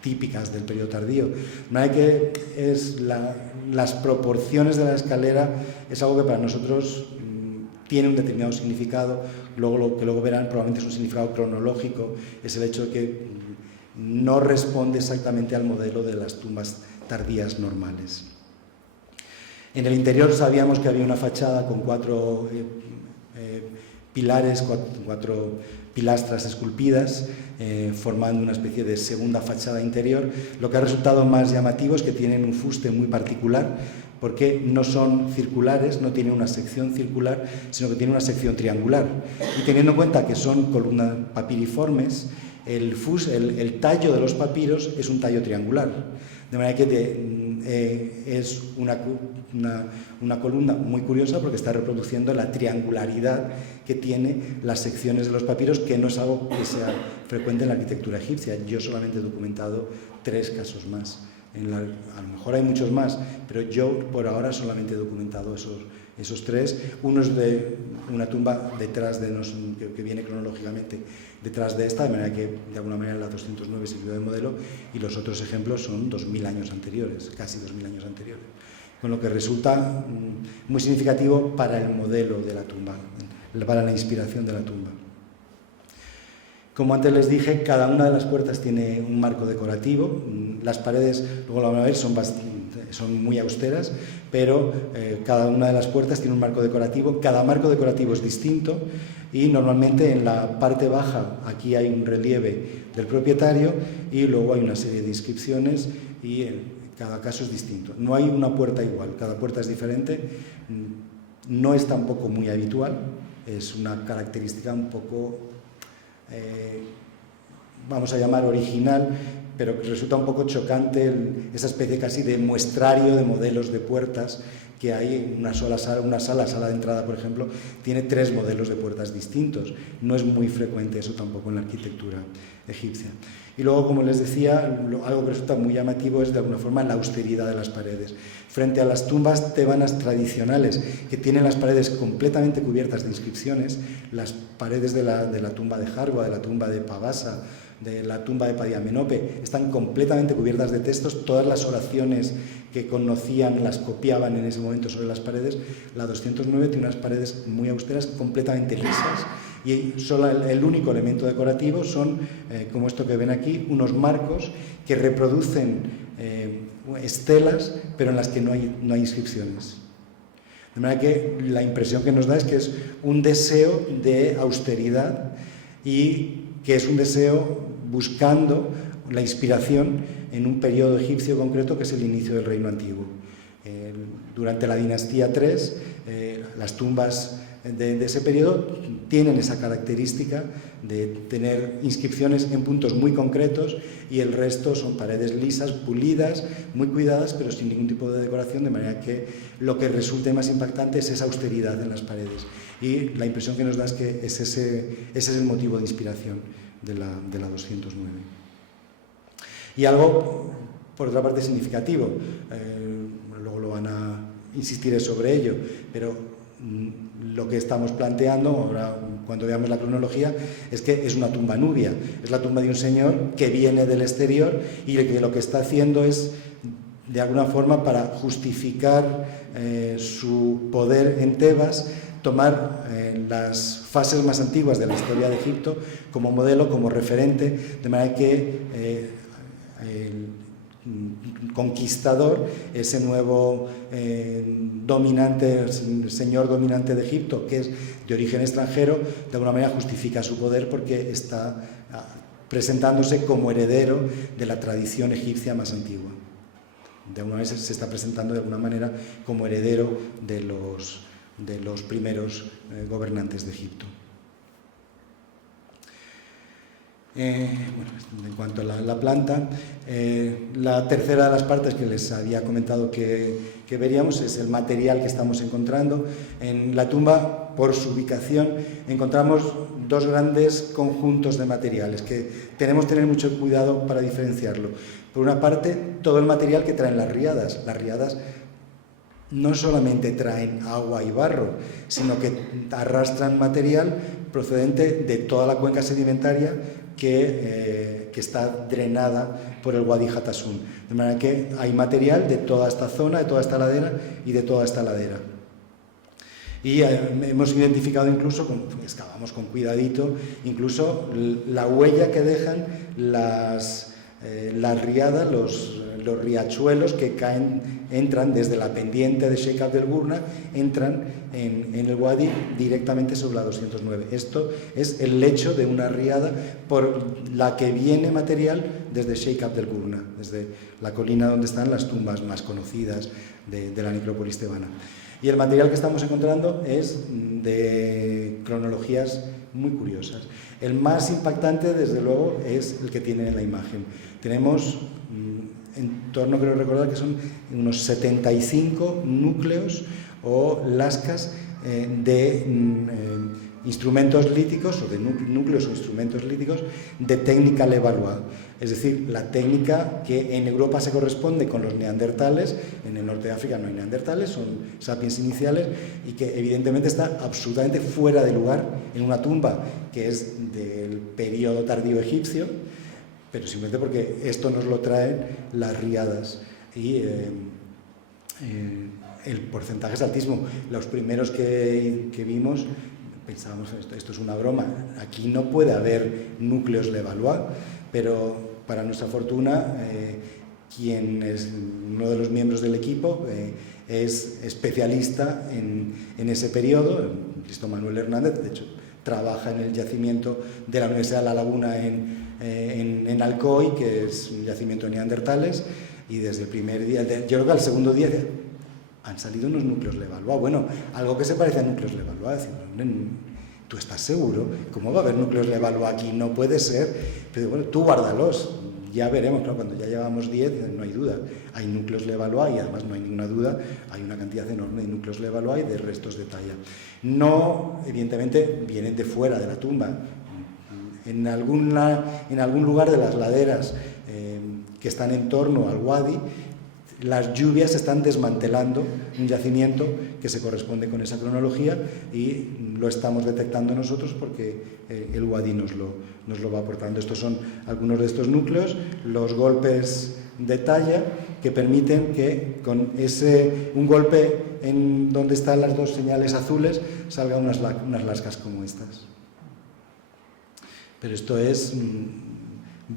típicas del periodo tardío. De manera que las proporciones de la escalera es algo que para nosotros tiene un determinado significado. Lo que luego verán probablemente es un significado cronológico, es el hecho de que no responde exactamente al modelo de las tumbas tardías normales. En el interior sabíamos que había una fachada con 4 pilares, 4 pilastras esculpidas, formando una especie de segunda fachada interior. Lo que ha resultado más llamativo es que tienen un fuste muy particular, porque no son circulares, no tienen una sección circular, sino que tienen una sección triangular. Y teniendo en cuenta que son columnas papiriformes, el tallo de los papiros es un tallo triangular. De manera que es una columna muy curiosa, porque está reproduciendo la triangularidad que tiene las secciones de los papiros, que no es algo que sea frecuente en la arquitectura egipcia. Yo solamente he documentado 3 casos más. A lo mejor hay muchos más, pero yo por ahora solamente he documentado esos 3. Uno es de una tumba detrás de que viene cronológicamente detrás de esta, de manera que de alguna manera la 209 sirvió de modelo, y los otros ejemplos son 2000 años anteriores, casi 2000 años anteriores, con lo que resulta muy significativo para el modelo de la tumba, para la inspiración de la tumba. Como antes les dije, cada una de las puertas tiene un marco decorativo. Las paredes, luego lo van a ver, son muy austeras, pero cada una de las puertas tiene un marco decorativo. Cada marco decorativo es distinto, y normalmente en la parte baja aquí hay un relieve del propietario, y luego hay una serie de inscripciones, y en cada caso es distinto. No hay una puerta igual, cada puerta es diferente. No es tampoco muy habitual, es una característica un poco vamos a llamar original, pero que resulta un poco chocante esa especie casi de muestrario de modelos de puertas que hay en una sala de entrada, por ejemplo, tiene 3 modelos de puertas distintos. No es muy frecuente eso tampoco en la arquitectura egipcia. Y luego, como les decía, algo que resulta muy llamativo es de alguna forma la austeridad de las paredes. Frente a las tumbas tebanas tradicionales, que tienen las paredes completamente cubiertas de inscripciones, las paredes de la tumba de Jarwa, de la tumba de Pavasa, de la tumba de Padiamenope están completamente cubiertas de textos, todas las oraciones que conocían las copiaban en ese momento sobre las paredes. La 209 tiene unas paredes muy austeras, completamente lisas, y solo el único elemento decorativo son, como esto que ven aquí, unos marcos que reproducen estelas, pero en las que no hay inscripciones. De manera que la impresión que nos da es que es un deseo de austeridad y que es un deseo buscando la inspiración en un periodo egipcio concreto que es el inicio del Reino Antiguo. Durante la dinastía III, las tumbas de ese periodo tienen esa característica de tener inscripciones en puntos muy concretos y el resto son paredes lisas, pulidas, muy cuidadas, pero sin ningún tipo de decoración, de manera que lo que resulte más impactante es esa austeridad en las paredes. Y la impresión que nos da es que ese es el motivo de inspiración de la 209. Y algo, por otra parte, significativo, luego lo van a insistir sobre ello, pero lo que estamos planteando ahora, cuando veamos la cronología, es que es una tumba nubia, es la tumba de un señor que viene del exterior y que lo que está haciendo es, de alguna forma, para justificar su poder en Tebas, tomar las fases más antiguas de la historia de Egipto como modelo, como referente, de manera que el conquistador, ese nuevo señor dominante de Egipto, que es de origen extranjero, de alguna manera justifica su poder porque está presentándose como heredero de la tradición egipcia más antigua. De alguna manera se está presentando de alguna manera como heredero de los primeros gobernantes de Egipto. En cuanto a la planta, la tercera de las partes que les había comentado que veríamos es el material que estamos encontrando. En la tumba, por su ubicación, encontramos dos grandes conjuntos de materiales que tenemos que tener mucho cuidado para diferenciarlo. Por una parte, todo el material que traen las riadas. Las riadas no solamente traen agua y barro, sino que arrastran material procedente de toda la cuenca sedimentaria que está drenada por el Wadi Hatasun. De manera que hay material de toda esta zona, de toda esta ladera y de toda esta ladera. Y hemos identificado incluso, excavamos con cuidadito, incluso la huella que dejan las riadas, los riachuelos que entran desde la pendiente de Sheikh Abdel Gurna, entran en el Wadi directamente sobre la 209. Esto es el lecho de una riada por la que viene material desde Sheikh Abdel Gurna, desde la colina donde están las tumbas más conocidas de la necrópolis tebana. Y el material que estamos encontrando es de cronologías muy curiosas. El más impactante, desde luego, es el que tiene en la imagen. Tenemos en torno, creo recordar, que son unos 75 núcleos o lascas de instrumentos líticos, o de núcleos o instrumentos líticos de técnica Levallois. Es decir, la técnica que en Europa se corresponde con los neandertales, en el norte de África no hay neandertales, son sapiens iniciales, y que evidentemente está absolutamente fuera de lugar en una tumba que es del periodo tardío egipcio, pero simplemente porque esto nos lo traen las riadas y el porcentaje es altísimo. Los primeros que vimos pensábamos, esto es una broma, aquí no puede haber núcleos Levallois, pero para nuestra fortuna quien es uno de los miembros del equipo es especialista en ese periodo, Cristo Manuel Hernández, de hecho trabaja en el yacimiento de la Universidad de La Laguna en Alcoy, que es un yacimiento de neandertales, y desde el primer día, yo creo que al segundo día han salido unos núcleos Levallois. Bueno, algo que se parece a núcleos Levallois. ¿Tú estás seguro? ¿Cómo va a haber núcleos Levallois aquí? No puede ser. Pero bueno, tú guárdalos. Ya veremos, claro, cuando ya llevamos 10, no hay duda. Hay núcleos Levallois y además no hay ninguna duda, hay una cantidad enorme de núcleos Levallois y de restos de talla. No, evidentemente, vienen de fuera de la tumba. En algún lugar de las laderas que están en torno al Wadi, las lluvias están desmantelando un yacimiento que se corresponde con esa cronología y lo estamos detectando nosotros porque el Wadi nos lo va aportando. Estos son algunos de estos núcleos, los golpes de talla que permiten que con un golpe en donde están las dos señales azules salgan unas lascas como estas. Pero esto es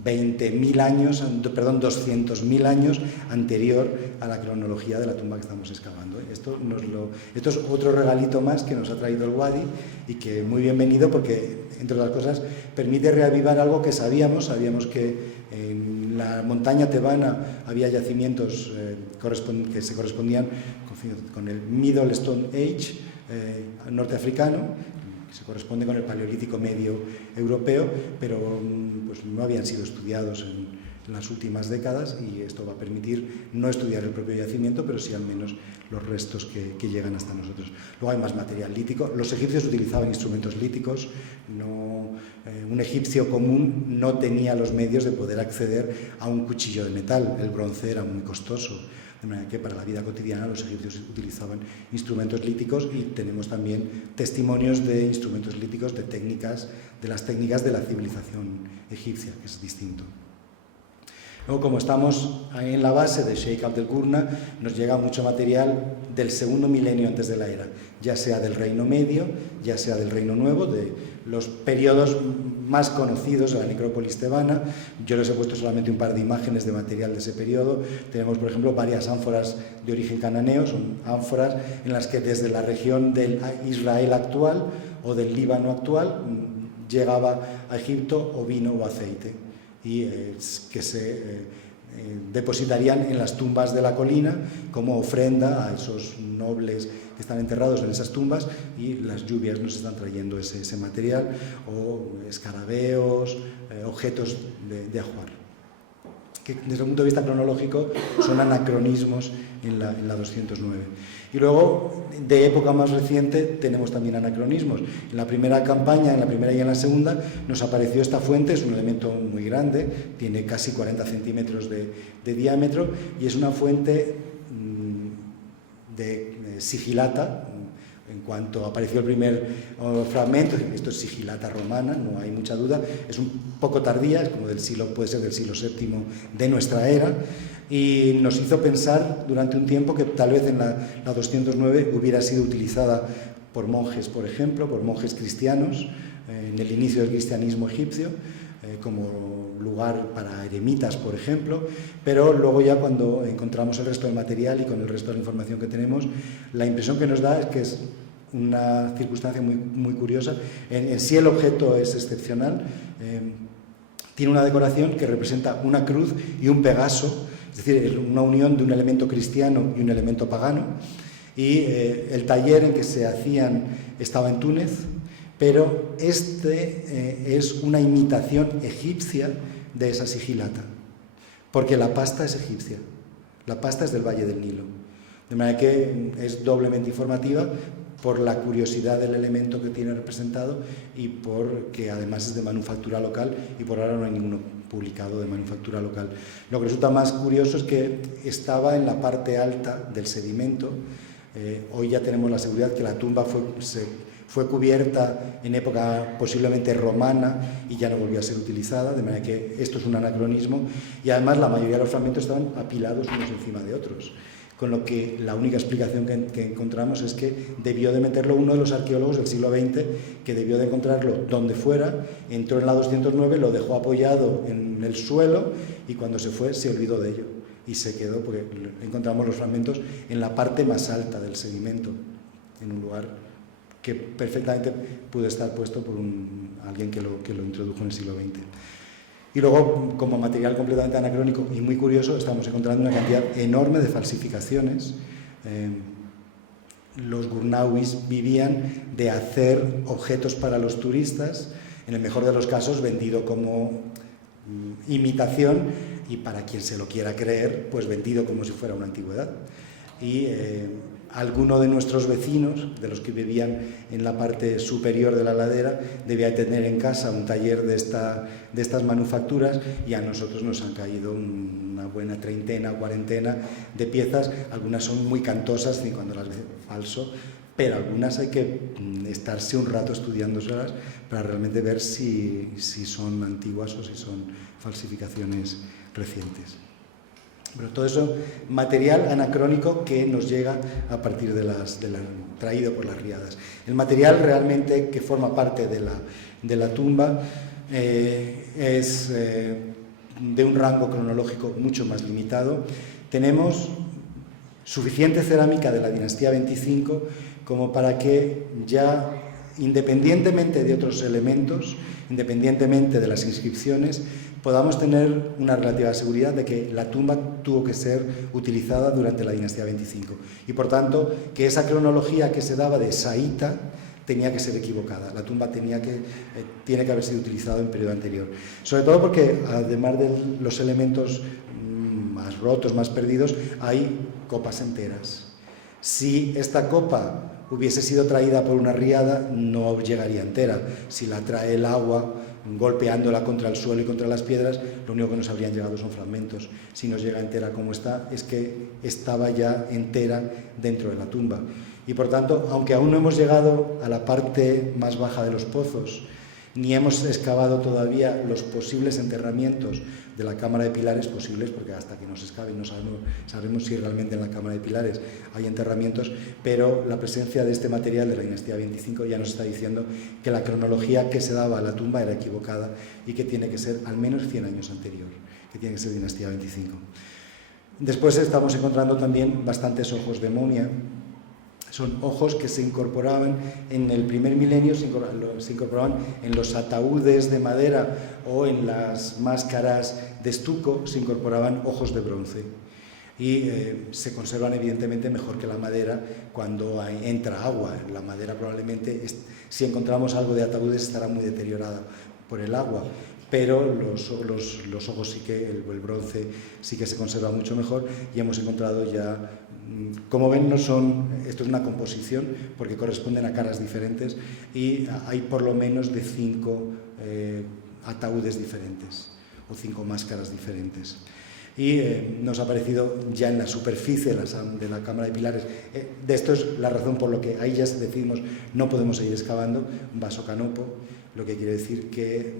20.000 años, perdón, 200.000 años anterior a la cronología de la tumba que estamos excavando. Esto es otro regalito más que nos ha traído el Wadi y que muy bienvenido porque, entre otras cosas, permite reavivar algo que sabíamos que en la montaña tebana había yacimientos que se correspondían con el Middle Stone Age norteafricano, que se corresponde con el Paleolítico Medio europeo, pero pues no habían sido estudiados en las últimas décadas y esto va a permitir no estudiar el propio yacimiento, pero sí al menos los restos que llegan hasta nosotros. Luego hay más material lítico. Los egipcios utilizaban instrumentos líticos. Un egipcio común no tenía los medios de poder acceder a un cuchillo de metal. El bronce era muy costoso. De manera que para la vida cotidiana los egipcios utilizaban instrumentos líticos y tenemos también testimonios de instrumentos líticos, de las técnicas de la civilización egipcia, que es distinto. Luego, como estamos ahí en la base de Sheikh Abdel Qurna, nos llega mucho material del segundo milenio antes de la era, ya sea del Reino Medio, ya sea del Reino Nuevo, de los periodos más conocidos de la necrópolis tebana. Yo les he puesto solamente un par de imágenes de material de ese periodo. Tenemos, por ejemplo, varias ánforas de origen cananeo, son ánforas en las que desde la región del Israel actual o del Líbano actual llegaba a Egipto o vino o aceite y que se depositarían en las tumbas de la colina como ofrenda a esos nobles que están enterrados en esas tumbas, y las lluvias nos están trayendo ese material, o escarabeos, objetos de ajuar, que desde el punto de vista cronológico son anacronismos en la 209. Y luego, de época más reciente, tenemos también anacronismos. En la primera campaña, en la primera y en la segunda, nos apareció esta fuente. Es un elemento muy grande, tiene casi 40 centímetros de diámetro, y es una fuente de sigilata. En cuanto apareció el primer fragmento, esto es sigilata romana, no hay mucha duda, es un poco tardía, es como puede ser del siglo VII de nuestra era, y nos hizo pensar durante un tiempo que tal vez en la 209 hubiera sido utilizada por monjes, por ejemplo, por monjes cristianos, en el inicio del cristianismo egipcio, como lugar para eremitas, por ejemplo, pero luego ya cuando encontramos el resto del material y con el resto de la información que tenemos, la impresión que nos da es que es una circunstancia muy, muy curiosa. En sí el objeto es excepcional, tiene una decoración que representa una cruz y un pegaso, es decir, es una unión de un elemento cristiano y un elemento pagano, y el taller en que se hacían estaba en Túnez, pero es una imitación egipcia de esa sigilata, porque la pasta es egipcia, la pasta es del Valle del Nilo, de manera que es doblemente informativa por la curiosidad del elemento que tiene representado y porque además es de manufactura local, y por ahora no hay ninguno publicado de manufactura local. Lo que resulta más curioso es que estaba en la parte alta del sedimento. Hoy ya tenemos la seguridad que la tumba fue cubierta en época posiblemente romana y ya no volvió a ser utilizada, de manera que esto es un anacronismo, y además la mayoría de los fragmentos estaban apilados unos encima de otros, con lo que la única explicación que encontramos es que debió de meterlo uno de los arqueólogos del siglo XX, que debió de encontrarlo donde fuera, entró en la 209, lo dejó apoyado en el suelo y cuando se fue se olvidó de ello y se quedó, porque encontramos los fragmentos en la parte más alta del sedimento, en un lugar que perfectamente pudo estar puesto por alguien que lo introdujo en el siglo XX. Y luego, como material completamente anacrónico y muy curioso, estamos encontrando una cantidad enorme de falsificaciones. Los gurnawis vivían de hacer objetos para los turistas, en el mejor de los casos vendido como imitación, y para quien se lo quiera creer, pues vendido como si fuera una antigüedad. Y alguno de nuestros vecinos, de los que vivían en la parte superior de la ladera, debía tener en casa un taller de estas manufacturas, y a nosotros nos han caído una buena treintena o cuarentena de piezas. Algunas son muy cantosas y cuando las ves falso, pero algunas hay que estarse un rato estudiándoselas para realmente ver si son antiguas o si son falsificaciones recientes. Pero todo eso, material anacrónico que nos llega a partir traído por las riadas. El material realmente que forma parte de la tumba es de un rango cronológico mucho más limitado. Tenemos suficiente cerámica de la dinastía 25 como para que ya, independientemente de otros elementos, independientemente de las inscripciones, podamos tener una relativa seguridad de que la tumba tuvo que ser utilizada durante la dinastía 25. Y por tanto, que esa cronología que se daba de Saíta tenía que ser equivocada. La tumba tiene que haber sido utilizada en periodo anterior. Sobre todo porque, además de los elementos más rotos, más perdidos, hay copas enteras. Si esta copa hubiese sido traída por una riada, no llegaría entera. Si la trae el agua golpeándola contra el suelo y contra las piedras, lo único que nos habrían llegado son fragmentos. Si nos llega entera como está, es que estaba ya entera dentro de la tumba. Y por tanto, aunque aún no hemos llegado a la parte más baja de los pozos, ni hemos excavado todavía los posibles enterramientos de la cámara de pilares posibles, porque hasta que nos excaven no sabemos si realmente en la cámara de pilares hay enterramientos, pero la presencia de este material de la dinastía 25 ya nos está diciendo que la cronología que se daba a la tumba era equivocada y que tiene que ser al menos 100 años anterior, que tiene que ser dinastía 25. Después estamos encontrando también bastantes ojos de momia. Son ojos que se incorporaban en el primer milenio, se incorporaban en los ataúdes de madera o en las máscaras de estuco, se incorporaban ojos de bronce. Y se conservan evidentemente mejor que la madera cuando entra agua. La madera probablemente, si encontramos algo de ataúdes, estará muy deteriorada por el agua. Pero los ojos sí que, el bronce sí que se conserva mucho mejor, y hemos encontrado ya, como ven, esto es una composición porque corresponden a caras diferentes, y hay por lo menos de 5 ataúdes diferentes o 5 máscaras diferentes. Y nos ha parecido ya en la superficie de la cámara de pilares, de esto es la razón por la que ahí ya decidimos no podemos seguir excavando, un vaso canopo, lo que quiere decir que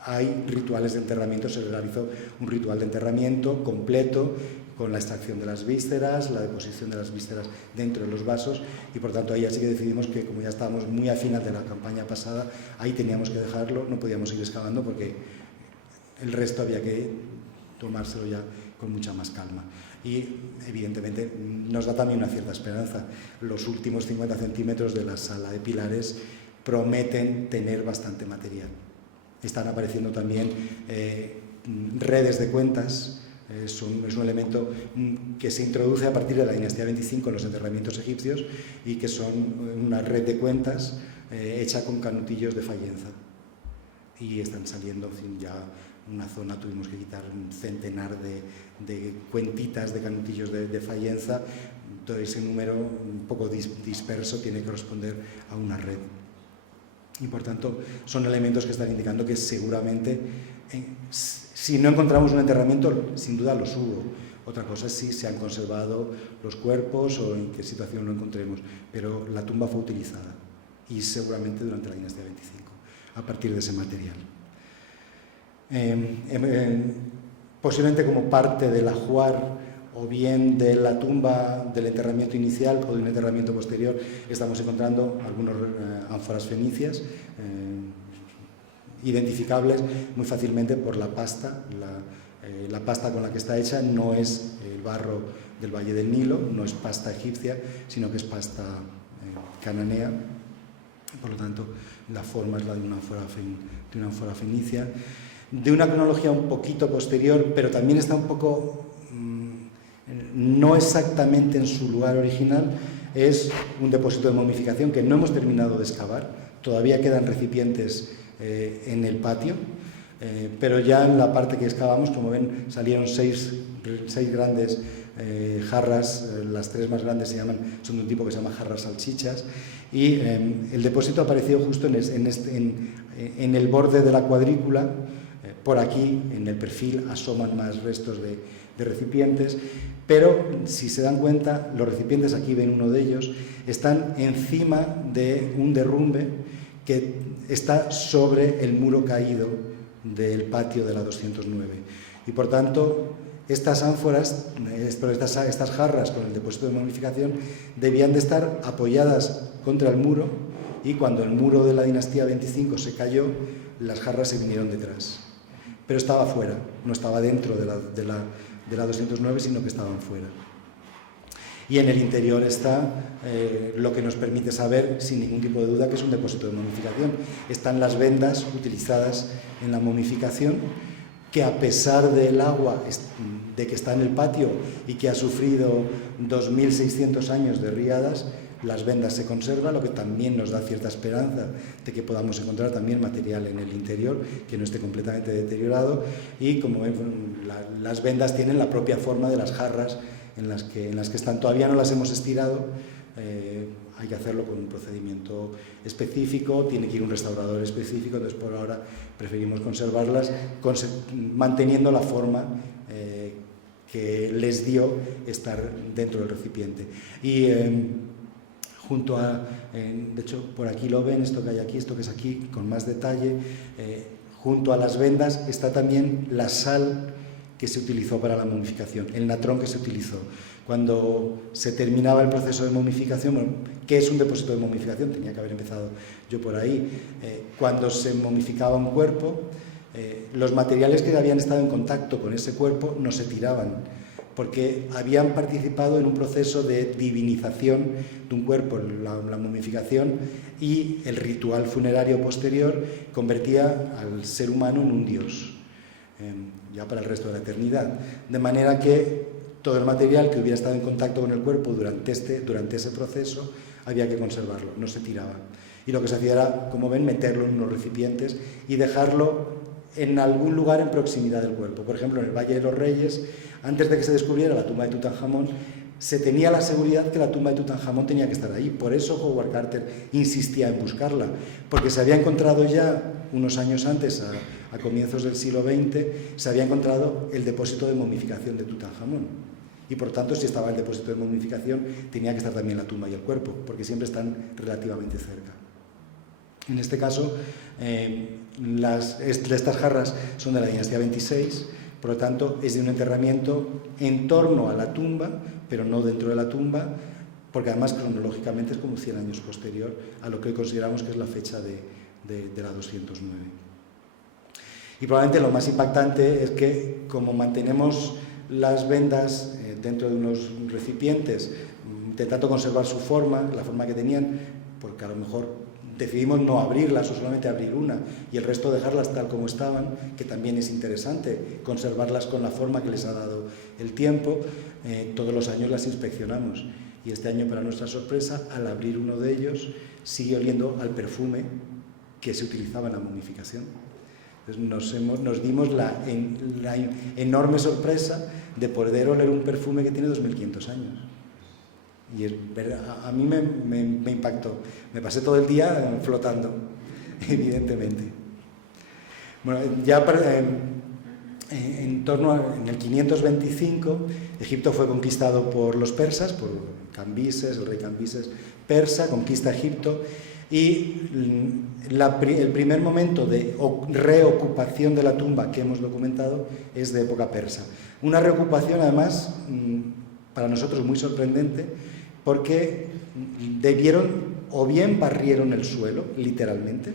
hay rituales de enterramiento. Se realizó un ritual de enterramiento completo con la extracción de las vísceras, la deposición de las vísceras dentro de los vasos, y por tanto ahí así que decidimos que, como ya estábamos muy a final de la campaña pasada, ahí teníamos que dejarlo, no podíamos ir excavando porque el resto había que tomárselo ya con mucha más calma. Y evidentemente nos da también una cierta esperanza. Los últimos 50 centímetros de la sala de pilares prometen tener bastante material. Están apareciendo también redes de cuentas. Es un elemento que se introduce a partir de la dinastía 25 en los enterramientos egipcios, y que son una red de cuentas hecha con canutillos de fayenza. Y están saliendo, en fin, ya una zona tuvimos que quitar un centenar de cuentitas de canutillos de fayenza. Todo ese número un poco disperso tiene que corresponder a una red. Y por tanto son elementos que están indicando que seguramente, si no encontramos un enterramiento, sin duda los hubo. Otra cosa es si se han conservado los cuerpos o en qué situación lo encontremos, pero la tumba fue utilizada, y seguramente durante la dinastía 25, a partir de ese material. Posiblemente como parte del ajuar, o bien de la tumba del enterramiento inicial o de un enterramiento posterior, estamos encontrando algunas ánforas fenicias identificables muy fácilmente por la pasta. La pasta con la que está hecha no es el barro del Valle del Nilo, no es pasta egipcia, sino que es pasta cananea. Por lo tanto, la forma es la de una ánfora fenicia, de una cronología un poquito posterior, pero también está un poco no exactamente en su lugar original. Es un depósito de momificación que no hemos terminado de excavar, todavía quedan recipientes en el patio, pero ya en la parte que excavamos, como ven, salieron 6 6 grandes jarras, las 3 más grandes son de un tipo que se llama jarras salchichas, y el depósito apareció justo en el borde de la cuadrícula. Por aquí, en el perfil, asoman más restos de recipientes, pero si se dan cuenta, los recipientes, aquí ven uno de ellos, están encima de un derrumbe que está sobre el muro caído del patio de la 209. Y por tanto, estas ánforas, estas jarras con el depósito de momificación, debían de estar apoyadas contra el muro, y cuando el muro de la dinastía 25 se cayó, las jarras se vinieron detrás. Pero estaba fuera, no estaba dentro de la 209, sino que estaban fuera. Y en el interior está lo que nos permite saber, sin ningún tipo de duda, que es un depósito de momificación. Están las vendas utilizadas en la momificación, que a pesar del agua de que está en el patio y que ha sufrido 2.600 años de riadas, las vendas se conservan, lo que también nos da cierta esperanza de que podamos encontrar también material en el interior que no esté completamente deteriorado. Y como ven, las vendas tienen la propia forma de las jarras en las que están. Todavía no las hemos estirado, hay que hacerlo con un procedimiento específico, tiene que ir un restaurador específico, entonces por ahora preferimos conservarlas manteniendo la forma que les dio estar dentro del recipiente. Y junto a, de hecho por aquí lo ven, esto que hay aquí, esto que es aquí, con más detalle, junto a las vendas está también la sal que se utilizó para la momificación, el natrón que se utilizó. Cuando se terminaba el proceso de momificación, bueno, ¿qué es un depósito de momificación? Tenía que haber empezado yo por ahí. Cuando se momificaba un cuerpo, los materiales que habían estado en contacto con ese cuerpo no se tiraban, porque habían participado en un proceso de divinización de un cuerpo. La momificación y el ritual funerario posterior convertía al ser humano en un dios, ya para el resto de la eternidad. De manera que todo el material que hubiera estado en contacto con el cuerpo durante ese proceso había que conservarlo, no se tiraba. Y lo que se hacía era, como ven, meterlo en unos recipientes y dejarlo en algún lugar en proximidad del cuerpo. Por ejemplo, en el Valle de los Reyes, antes de que se descubriera la tumba de Tutankamón, se tenía la seguridad que la tumba de Tutankamón tenía que estar ahí. Por eso Howard Carter insistía en buscarla, porque se había encontrado ya unos años antes, a comienzos del siglo XX, se había encontrado el depósito de momificación de Tutankamón. Y por tanto, si estaba el depósito de momificación, tenía que estar también la tumba y el cuerpo, porque siempre están relativamente cerca. En este caso, estas jarras son de la dinastía 26, por lo tanto, es de un enterramiento en torno a la tumba, pero no dentro de la tumba, porque además cronológicamente es como 100 años posterior a lo que hoy consideramos que es la fecha de la 209. Y probablemente lo más impactante es que, como mantenemos las vendas dentro de unos recipientes, intentando conservar su forma, la forma que tenían, porque a lo mejor decidimos no abrirlas o solamente abrir una y el resto dejarlas tal como estaban, que también es interesante conservarlas con la forma que les ha dado el tiempo. Todos los años las inspeccionamos y este año, para nuestra sorpresa, al abrir uno de ellos sigue oliendo al perfume que se utilizaba en la momificación. Entonces nos dimos la enorme sorpresa de poder oler un perfume que tiene 2500 años. Y a mí me impactó. Me pasé todo el día flotando, evidentemente. Bueno, ya en el 525, Egipto fue conquistado por los persas, por Cambises, el rey Cambises persa, conquista Egipto, y el primer momento de reocupación de la tumba que hemos documentado es de época persa. Una reocupación, además, para nosotros muy sorprendente, porque o bien barrieron el suelo, literalmente,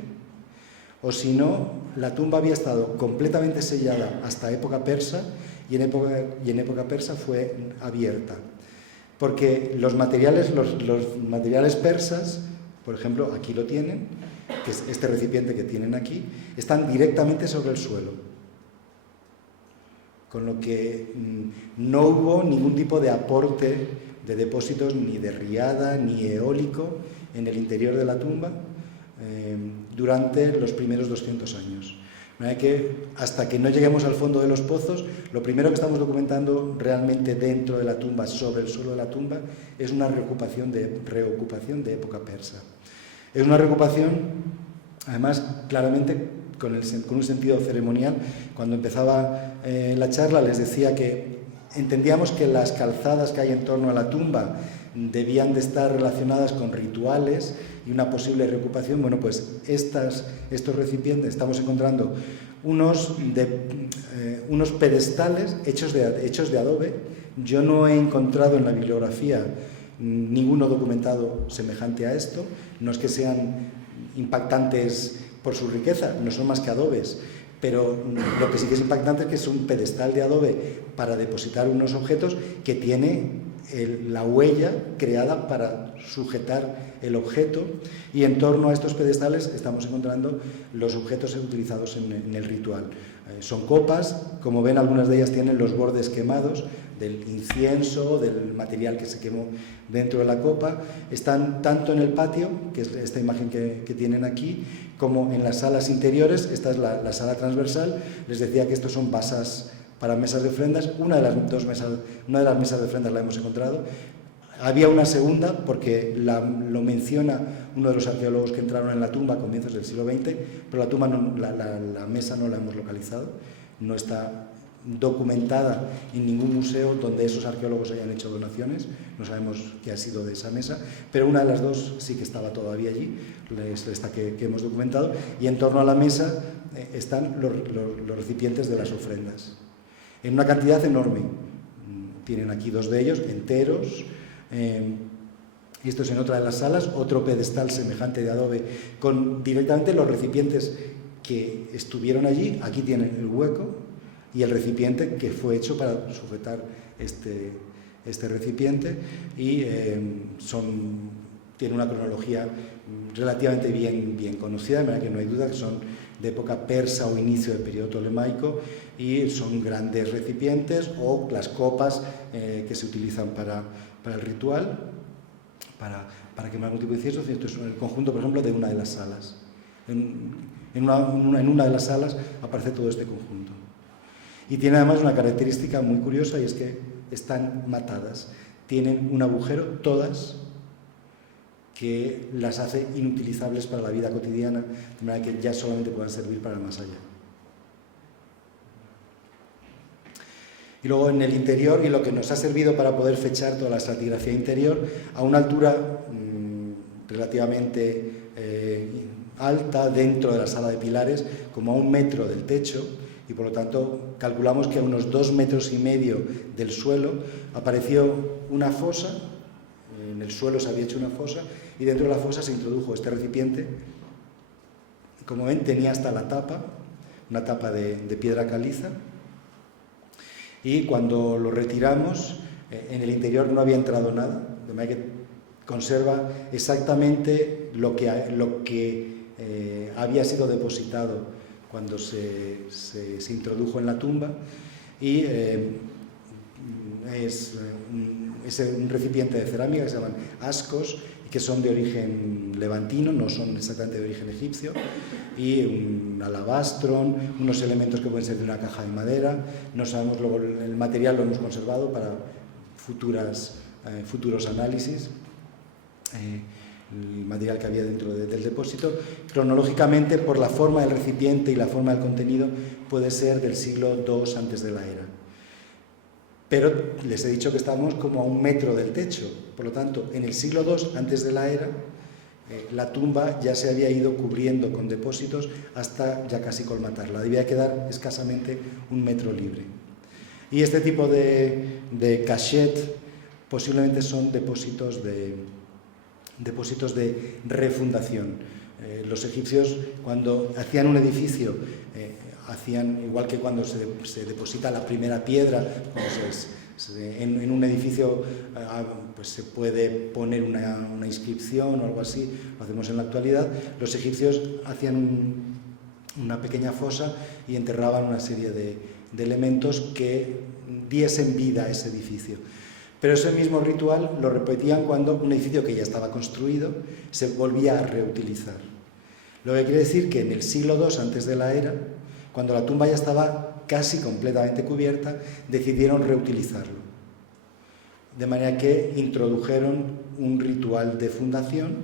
o si no, la tumba había estado completamente sellada hasta época persa y en época persa fue abierta. Porque los materiales persas, por ejemplo, aquí lo tienen, que es este recipiente que tienen aquí, están directamente sobre el suelo. Con lo que no hubo ningún tipo de aporte de depósitos ni de riada ni eólico en el interior de la tumba durante los primeros 200 años. De manera que hasta que no lleguemos al fondo de los pozos, lo primero que estamos documentando realmente dentro de la tumba, sobre el suelo de la tumba, es una reocupación de época persa. Es una reocupación, además, claramente con un sentido ceremonial. Cuando empezaba la charla les decía que entendíamos que las calzadas que hay en torno a la tumba debían de estar relacionadas con rituales y una posible reocupación. Bueno, pues estos recipientes, estamos encontrando unos pedestales hechos de adobe. Yo no he encontrado en la bibliografía ninguno documentado semejante a esto. No es que sean impactantes por su riqueza, no son más que adobes, pero lo que sí que es impactante es que es un pedestal de adobe para depositar unos objetos que tiene la huella creada para sujetar el objeto, y en torno a estos pedestales estamos encontrando los objetos utilizados en el ritual. Son copas, como ven, algunas de ellas tienen los bordes quemados del incienso, del material que se quemó dentro de la copa. Están tanto en el patio, que es esta imagen que tienen aquí, como en las salas interiores. Esta es la sala transversal. Les decía que estos son basas para mesas de ofrendas. Una de las mesas de ofrendas la hemos encontrado. Había una segunda, porque lo menciona uno de los arqueólogos que entraron en la tumba a comienzos del siglo XX, pero la mesa no la hemos localizado, no está documentada en ningún museo donde esos arqueólogos hayan hecho donaciones, no sabemos qué ha sido de esa mesa, pero una de las dos sí que estaba todavía allí, esta que hemos documentado, y en torno a la mesa están los recipientes de las ofrendas, en una cantidad enorme. Tienen aquí dos de ellos, enteros. Y esto es en otra de las salas, otro pedestal semejante de adobe con directamente los recipientes que estuvieron allí. Aquí tienen el hueco y el recipiente que fue hecho para sujetar este recipiente, y tiene una cronología relativamente bien conocida, de manera que no hay duda que son de época persa o inicio del periodo ptolemaico, y son grandes recipientes o las copas que se utilizan para el ritual, para quemar algún tipo de incienso. Esto es el conjunto, por ejemplo, de una de las salas. En una de las salas aparece todo este conjunto. Y tiene además una característica muy curiosa, y es que están matadas. Tienen un agujero, todas, que las hace inutilizables para la vida cotidiana, de manera que ya solamente puedan servir para el más allá. Y luego en el interior, y lo que nos ha servido para poder fechar toda la estratigrafía interior, a una altura relativamente alta dentro de la sala de pilares, como a 1 metro del techo, y por lo tanto calculamos que a unos 2,5 metros del suelo apareció una fosa. En el suelo se había hecho una fosa, y dentro de la fosa se introdujo este recipiente. Como ven, tenía hasta la tapa, una tapa de piedra caliza. Y cuando lo retiramos, en el interior no había entrado nada, de manera que conserva exactamente lo que había sido depositado cuando se introdujo en la tumba, y es un recipiente de cerámica que se llaman ascos, que son de origen levantino, no son exactamente de origen egipcio, y un alabastro, unos elementos que pueden ser de una caja de madera. No sabemos, luego el material lo hemos conservado para futuros análisis, el material que había dentro del depósito. Cronológicamente, por la forma del recipiente y la forma del contenido, puede ser del siglo II antes de la era. Pero les he dicho que estamos como a 1 metro del techo, por lo tanto, en el siglo II antes de la era, la tumba ya se había ido cubriendo con depósitos hasta ya casi colmatarla. Debía quedar escasamente 1 metro libre. Y este tipo de cachet posiblemente son depósitos de refundación. Los egipcios, cuando hacían un edificio, hacían igual que cuando se deposita la primera piedra, en un edificio pues se puede poner una inscripción o algo así, lo hacemos en la actualidad. Los egipcios hacían una pequeña fosa y enterraban una serie de elementos que diesen vida a ese edificio. Pero ese mismo ritual lo repetían cuando un edificio que ya estaba construido se volvía a reutilizar. Lo que quiere decir que en el siglo II antes de la era, Cuando la tumba ya estaba casi completamente cubierta, decidieron reutilizarlo. De manera que introdujeron un ritual de fundación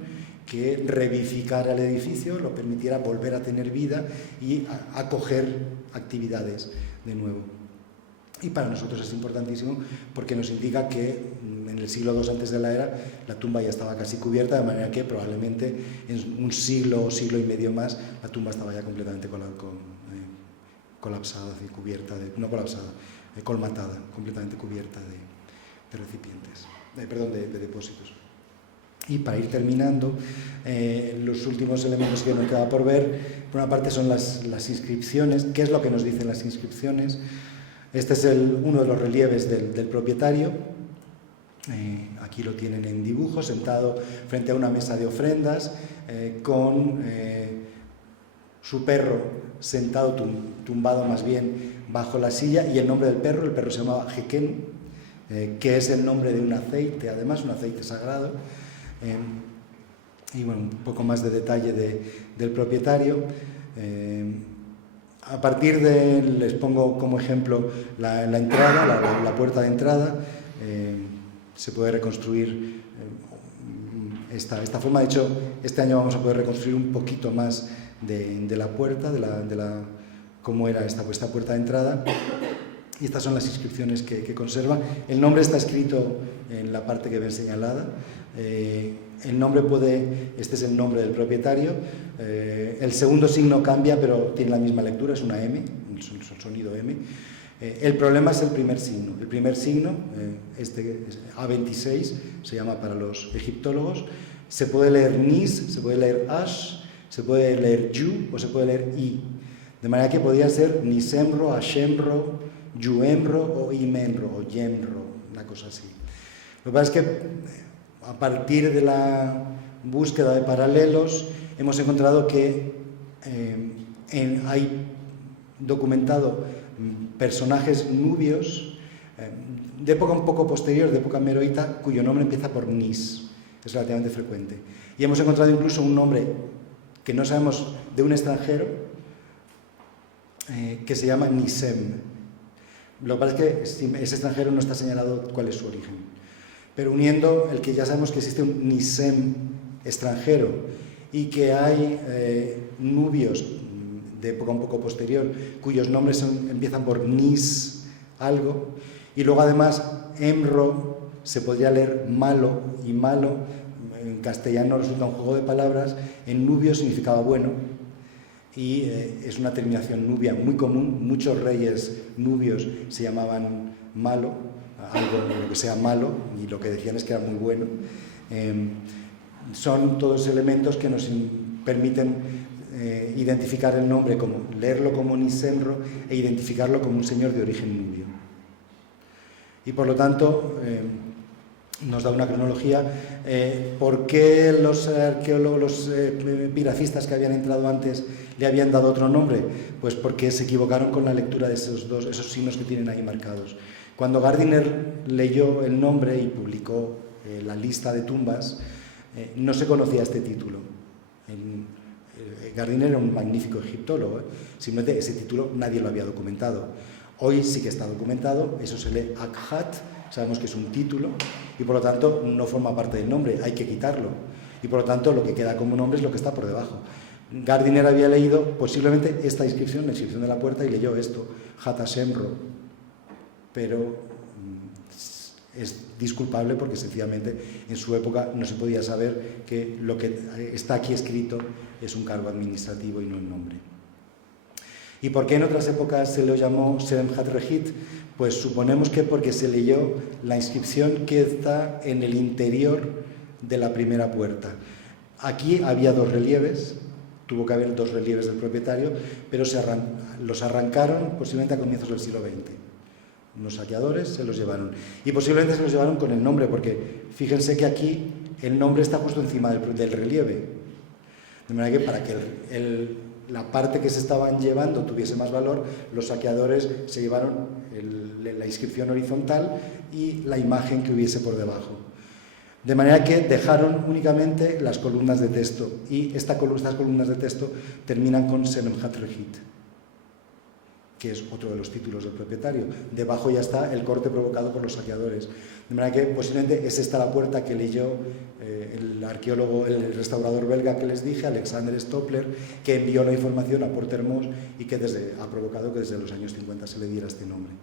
que revivificara el edificio, lo permitiera volver a tener vida y acoger actividades de nuevo. Y para nosotros es importantísimo porque nos indica que en el siglo II antes de la era la tumba ya estaba casi cubierta, de manera que probablemente en un siglo o siglo y medio más la tumba estaba ya completamente colapsada, cubierta, no colapsada, colmatada, completamente cubierta de recipientes, de depósitos. Y para ir terminando, los últimos elementos que nos queda por ver, por una parte son las inscripciones. ¿Qué es lo que nos dicen las inscripciones? Este es uno de los relieves del propietario. Aquí lo tienen en dibujo, sentado frente a una mesa de ofrendas, con su perro sentado, tumbado más bien bajo la silla, y el nombre del perro, el perro se llamaba Jequén, que es el nombre de un aceite, además un aceite sagrado. Y bueno, un poco más de detalle del propietario. A partir les pongo como ejemplo la entrada, la puerta de entrada. Se puede reconstruir esta forma. De hecho, este año vamos a poder reconstruir un poquito más de la puerta, cómo era esta puerta de entrada. Y estas son las inscripciones que conserva. El nombre está escrito en la parte que ven señalada. El nombre este es el nombre del propietario. El segundo signo cambia, pero tiene la misma lectura, es una M, un sonido M. El problema es el primer signo. El primer signo, este A26, se llama para los egiptólogos. Se puede leer Nis, se puede leer Ash, se puede leer Yu o se puede leer I. De manera que podría ser Nisemro, Ashemro, Yuemro o Imenro o Yemro, una cosa así. Lo que pasa es que a partir de la búsqueda de paralelos hemos encontrado que hay documentado personajes nubios de época un poco posterior, de época meroita, cuyo nombre empieza por Nis, es relativamente frecuente. Y hemos encontrado incluso un nombre que no sabemos, de un extranjero, que se llama Nisem. Lo que pasa es que ese extranjero no está señalado cuál es su origen. Pero uniendo el que ya sabemos que existe un Nisem extranjero y que hay nubios de época un poco posterior cuyos nombres empiezan por Nis algo, y luego además Emro se podría leer malo, y malo en castellano resulta un juego de palabras. En nubio significaba bueno, y es una terminación nubia muy común. Muchos reyes nubios se llamaban malo, algo lo que sea malo, y lo que decían es que era muy bueno. Son todos elementos que nos permiten identificar el nombre, leerlo como Nisemro e identificarlo como un señor de origen nubio. Y por lo tanto nos da una cronología. ¿Por qué los arqueólogos, los epitafistas que habían entrado antes le habían dado otro nombre? Pues porque se equivocaron con la lectura de esos signos que tienen ahí marcados. Cuando Gardiner leyó el nombre y publicó la lista de tumbas, no se conocía este título. Gardiner era un magnífico egiptólogo, simplemente ese título nadie lo había documentado. Hoy sí que está documentado, eso se lee Akhat, sabemos que es un título, y por lo tanto no forma parte del nombre, hay que quitarlo. Y por lo tanto lo que queda como nombre es lo que está por debajo. Gardiner había leído posiblemente esta inscripción, la inscripción de la puerta, y leyó esto, Hatasemro, pero es disculpable porque sencillamente en su época no se podía saber que lo que está aquí escrito es un cargo administrativo y no el nombre. ¿Y por qué en otras épocas se lo llamó Seremhat Rehit? Pues suponemos que porque se leyó la inscripción que está en el interior de la primera puerta. Aquí había dos relieves, tuvo que haber dos relieves del propietario, pero los arrancaron posiblemente a comienzos del siglo XX. Unos saqueadores se los llevaron. Y posiblemente se los llevaron con el nombre, porque fíjense que aquí el nombre está justo encima del relieve. De manera que para que la parte que se estaban llevando tuviese más valor, los saqueadores se llevaron la inscripción horizontal y la imagen que hubiese por debajo. De manera que dejaron únicamente las columnas de texto, y estas columnas de texto terminan con Seremhat Rehit. que es otro de los títulos del propietario. Debajo ya está el corte provocado por los saqueadores. De manera que posiblemente es esta la puerta que leyó el arqueólogo, el restaurador belga que les dije, Alexander Stoppler, que envió la información a Portermos y que ha provocado que desde los años 50 se le diera este nombre.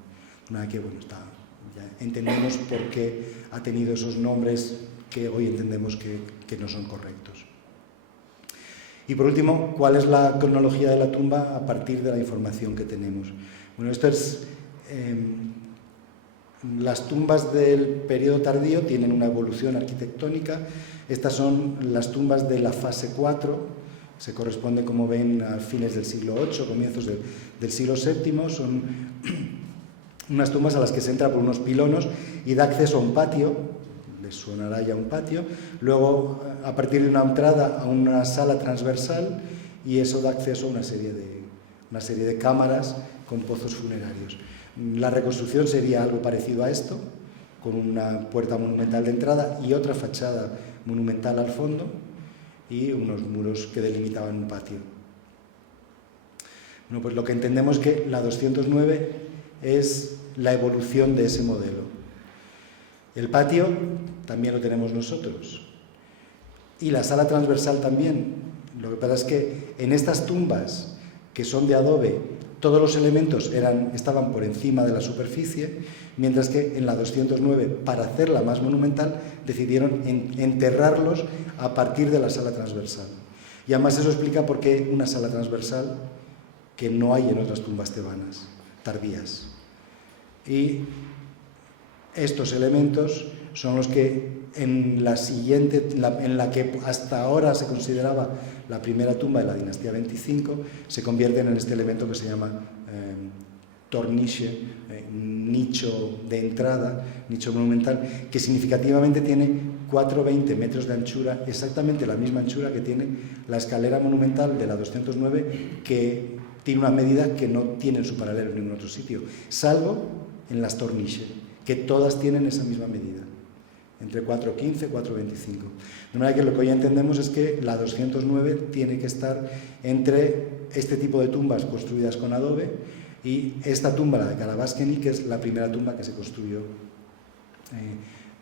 De manera que, bueno, ya entendemos por qué ha tenido esos nombres que hoy entendemos que no son correctos. Y por último, ¿cuál es la cronología de la tumba a partir de la información que tenemos? Bueno, esto es... las tumbas del periodo tardío tienen una evolución arquitectónica. Estas son las tumbas de la fase 4, se corresponde, como ven, a fines del siglo VIII, comienzos del siglo VII. Son unas tumbas a las que se entra por unos pilonos y da acceso a un patio, les sonará ya un patio, luego a partir de una entrada a una sala transversal, y eso da acceso a una serie de cámaras con pozos funerarios. La reconstrucción sería algo parecido a esto, con una puerta monumental de entrada y otra fachada monumental al fondo y unos muros que delimitaban un patio. Bueno, pues lo que entendemos es que la 209 es la evolución de ese modelo. El patio también lo tenemos nosotros y la sala transversal también. Lo que pasa es que en estas tumbas que son de adobe, todos los elementos estaban por encima de la superficie, mientras que en la 209, para hacerla más monumental, decidieron enterrarlos a partir de la sala transversal. Y además eso explica por qué una sala transversal que no hay en otras tumbas tebanas, tardías. Y estos elementos son los que en la que hasta ahora se consideraba la primera tumba de la dinastía 25, se convierten en este elemento que se llama torniche, nicho de entrada, nicho monumental, que significativamente tiene 4,20 metros de anchura, exactamente la misma anchura que tiene la escalera monumental de la 209, que tiene una medida que no tiene su paralelo en ningún otro sitio, salvo en las torniche, que todas tienen esa misma medida, entre 4,15 y 4,25. De manera que lo que hoy entendemos es que la 209 tiene que estar entre este tipo de tumbas construidas con adobe y esta tumba, la de Karabáskeni, que es la primera tumba que se construyó,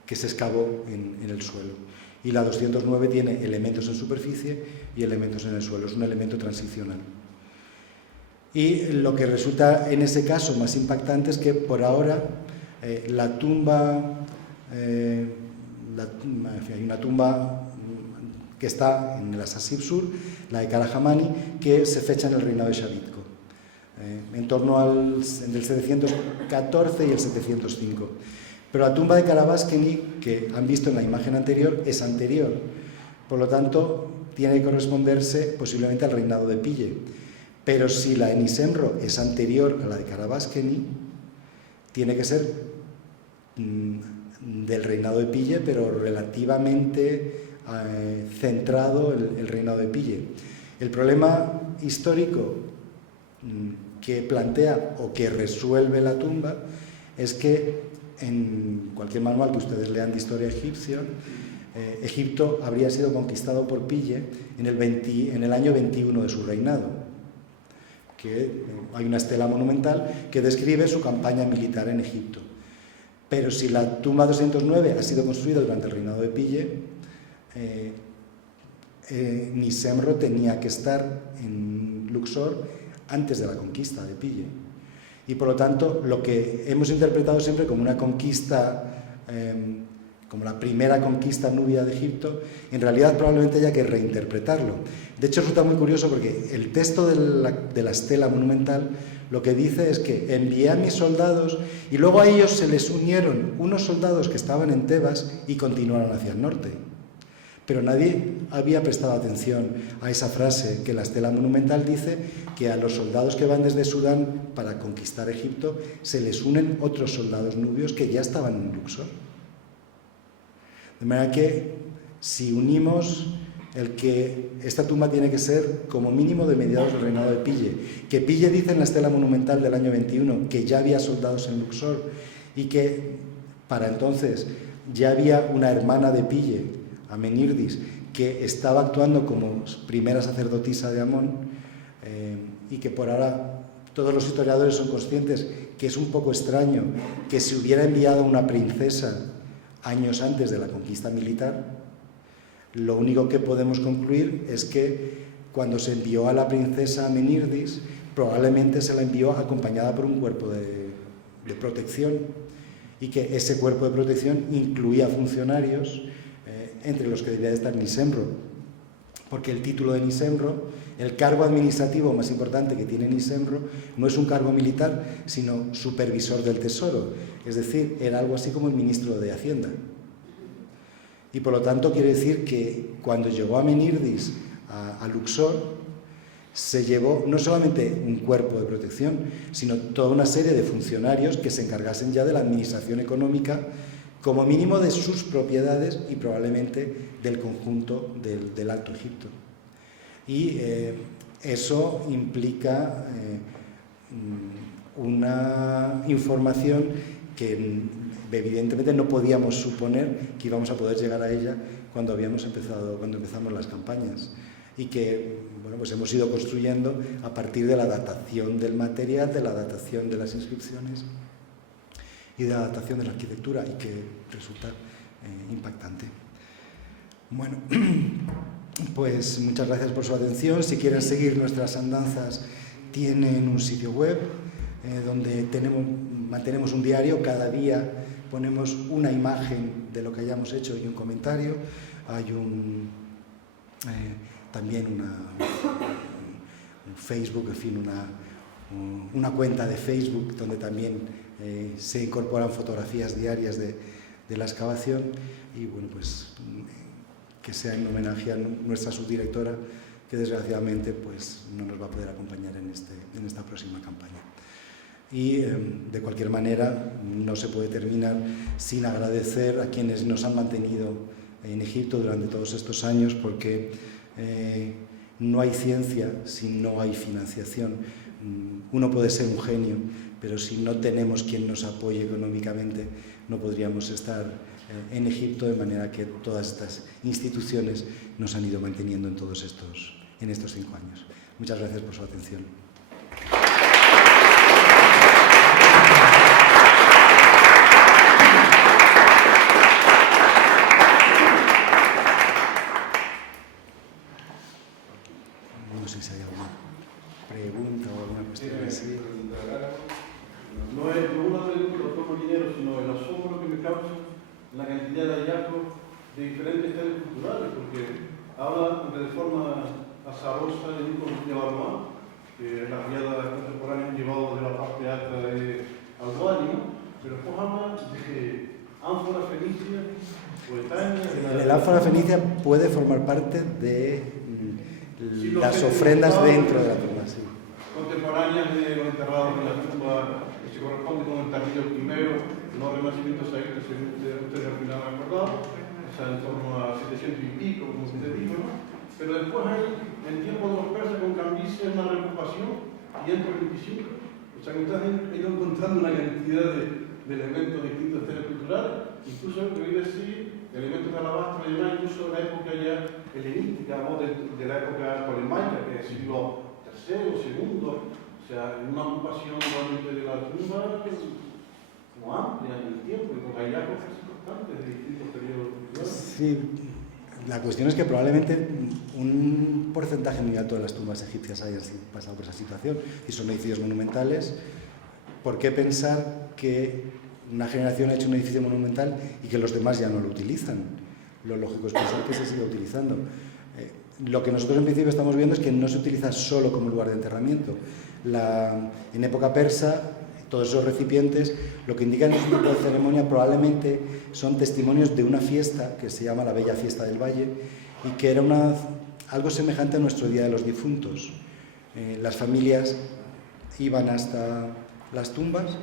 que se excavó en el suelo. Y la 209 tiene elementos en superficie y elementos en el suelo, es un elemento transicional. Y lo que resulta en ese caso más impactante es que por ahora la tumba, hay una tumba que está en el Asasib Sur, la de Karahamani, que se fecha en el reinado de Shavitko, en torno entre el 714 y el 705. Pero la tumba de Karabáskeni, que han visto en la imagen anterior, es anterior. Por lo tanto, tiene que corresponderse posiblemente al reinado de Pille. Pero si la de Nisemro es anterior a la de Karabáskeni, tiene que ser del reinado de Pille, pero relativamente centrado el reinado de Pille. El problema histórico que plantea o que resuelve la tumba es que en cualquier manual que ustedes lean de historia egipcia, Egipto habría sido conquistado por Pille en el año 21 de su reinado, que hay una estela monumental que describe su campaña militar en Egipto. Pero si la tumba 209 ha sido construida durante el reinado de Pille, Nisemro tenía que estar en Luxor antes de la conquista de Pille. Y por lo tanto, lo que hemos interpretado siempre como una conquista, como la primera conquista nubia de Egipto, en realidad probablemente haya que reinterpretarlo. De hecho, resulta muy curioso porque el texto de la estela monumental lo que dice es que envié a mis soldados y luego a ellos se les unieron unos soldados que estaban en Tebas y continuaron hacia el norte. Pero nadie había prestado atención a esa frase que la estela monumental dice que a los soldados que van desde Sudán para conquistar Egipto se les unen otros soldados nubios que ya estaban en Luxor. De manera que si unimos el que esta tumba tiene que ser como mínimo de mediados del reinado de Pille, que Pille dice en la estela monumental del año 21 que ya había soldados en Luxor y que para entonces ya había una hermana de Pille, Amenirdis, que estaba actuando como primera sacerdotisa de Amón y que por ahora Todos los historiadores son conscientes que es un poco extraño que se hubiera enviado una princesa años antes de la conquista militar. Lo único que podemos concluir es que cuando se envió a la princesa a Menirdis, probablemente se la envió acompañada por un cuerpo de protección, y que ese cuerpo de protección incluía funcionarios, entre los que debía de estar Nisembro, porque el título de Nisembro, el cargo administrativo más importante que tiene Nisembro, no es un cargo militar, sino supervisor del tesoro, es decir, era algo así como el ministro de Hacienda. Y por lo tanto quiere decir que cuando llegó a Menirdis, a Luxor, se llevó no solamente un cuerpo de protección, sino toda una serie de funcionarios que se encargasen ya de la administración económica, como mínimo de sus propiedades y probablemente del conjunto del Alto Egipto. Y eso implica una información que evidentemente no podíamos suponer que íbamos a poder llegar a ella cuando empezamos las campañas, y que bueno, pues hemos ido construyendo a partir de la datación del material, de la datación de las inscripciones y de la datación de la arquitectura, y que resulta impactante. Bueno, pues muchas gracias por su atención. Si quieren seguir nuestras andanzas, tienen un sitio web donde mantenemos un diario. Cada día ponemos una imagen de lo que hayamos hecho y un comentario. Hay también un Facebook, en fin, una cuenta de Facebook donde también se incorporan fotografías diarias de la excavación, y bueno, pues que sea en homenaje a nuestra subdirectora, que desgraciadamente pues no nos va a poder acompañar en esta próxima campaña. Y de cualquier manera no se puede terminar sin agradecer a quienes nos han mantenido en Egipto durante todos estos años, porque no hay ciencia si no hay financiación. Uno puede ser un genio, pero si no tenemos quien nos apoye económicamente, no podríamos estar en Egipto, de manera que todas estas instituciones nos han ido manteniendo en estos 5 años. Muchas gracias por su atención. No sé si hay alguna pregunta o alguna cuestión así. No es una pregunta, doctor Molinero, sino el asombro que me causa la cantidad de hallazgos de diferentes estados culturales, porque habla de forma azarosa de Nicolás de Barrois, que las riadas contemporáneas han llevado de la parte alta de Albania, pero después habla de ánfora fenicia, poetaña. El ánfora fenicia puede formar parte de las ofrendas dentro de la tumba. Sí. Contemporáneas de los enterrados en la tumba, que se corresponde con el Tarrillo I, los renacimientos sagrados, según ustedes al final han acordado, o sea, en torno a 700 y pico, como usted dijo, ¿no? Pero después hay, en tiempo de los persas con Cambises, una reocupación, y dentro del 25. O sea, que ustedes han ido encontrando una cantidad de elementos distintos de historia cultural, incluso, quería decir, elementos de alabastro y demás, incluso de la época ya helenística, ¿no? de la época tolemaica, que es el siglo III, II, o sea, una ocupación realmente de la tumba como amplia en el tiempo, y con hallazgos constantes de distintos periodos culturales. Sí, la cuestión es que probablemente un porcentaje muy alto de las tumbas egipcias hayan pasado por esa situación, y son edificios monumentales. ¿Por qué pensar que una generación ha hecho un edificio monumental y que los demás ya no lo utilizan? Lo lógico es pensar que se sigue utilizando. Lo que nosotros en principio estamos viendo es que no se utiliza solo como lugar de enterramiento. En época persa, todos esos recipientes lo que indican en un tipo de ceremonia probablemente son testimonios de una fiesta que se llama la Bella Fiesta del Valle, y que era algo semejante a nuestro Día de los Difuntos. Las familias iban hasta las tumbas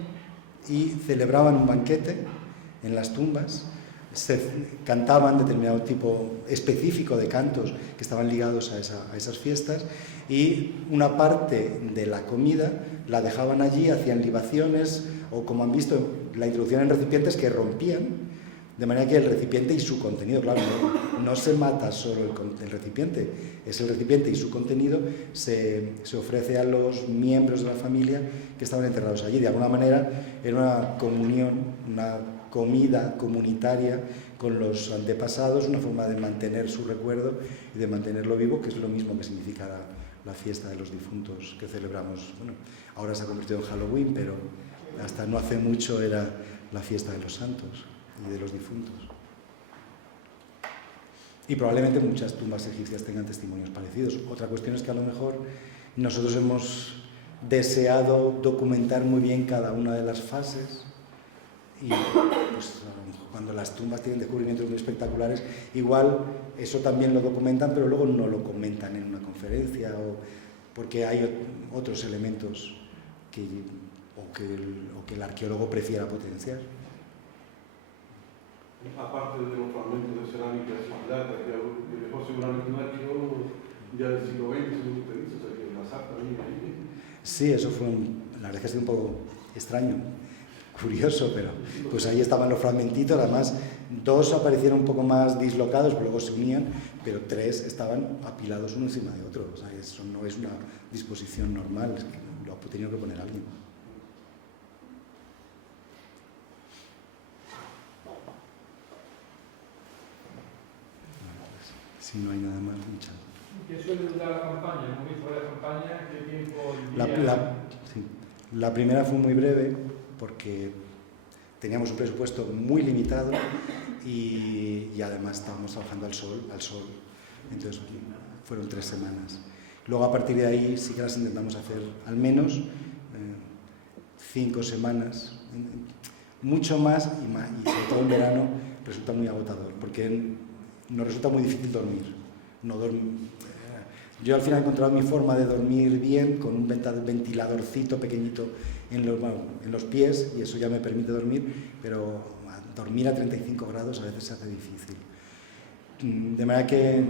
y celebraban un banquete en las tumbas. Se cantaban determinado tipo específico de cantos que estaban ligados a esas fiestas, y una parte de la comida la dejaban allí, hacían libaciones, o como han visto, la introducción en recipientes que rompían, De manera que el recipiente y su contenido, claro, no se mata solo el recipiente, es el recipiente y su contenido se ofrece a los miembros de la familia que estaban enterrados allí. De alguna manera era una comunión, una comida comunitaria con los antepasados, una forma de mantener su recuerdo y de mantenerlo vivo, que es lo mismo que significa la fiesta de los difuntos que celebramos. Bueno, ahora se ha convertido en Halloween, pero hasta no hace mucho era la fiesta de los santos y de los difuntos. Y probablemente muchas tumbas egipcias tengan testimonios parecidos. Otra cuestión es que a lo mejor nosotros hemos deseado documentar muy bien cada una de las fases y pues, cuando las tumbas tienen descubrimientos muy espectaculares, igual eso también lo documentan, pero luego no lo comentan en una conferencia o porque hay otros elementos que el arqueólogo prefiera potenciar. Aparte de los fragmentos de cerámica y plata, que dejó seguramente un arqueólogo ya del siglo XX, según usted dice, o sea que las actas también ahí. Sí, eso fue, la verdad es que ha sido un poco extraño, curioso, pero pues ahí estaban los fragmentitos, además 2 aparecieron un poco más dislocados, pero luego se unían, pero 3 estaban apilados uno encima de otro, o sea, eso no es una disposición normal, es que lo ha tenido que poner alguien. Si no hay nada más, muchas. ¿Qué suele durar la campaña? ¿El momento de la campaña? ¿Qué tiempo? Sí. La primera fue muy breve porque teníamos un presupuesto muy limitado y además estábamos trabajando al sol. Entonces fueron 3 semanas. Luego a partir de ahí sí que las intentamos hacer al menos 5 semanas. Mucho más y sobre todo en verano resulta muy agotador porque nos resulta muy difícil dormir. Yo al final he encontrado mi forma de dormir bien con un ventiladorcito pequeñito en los pies y eso ya me permite dormir, pero dormir a 35 grados a veces se hace difícil. De manera que,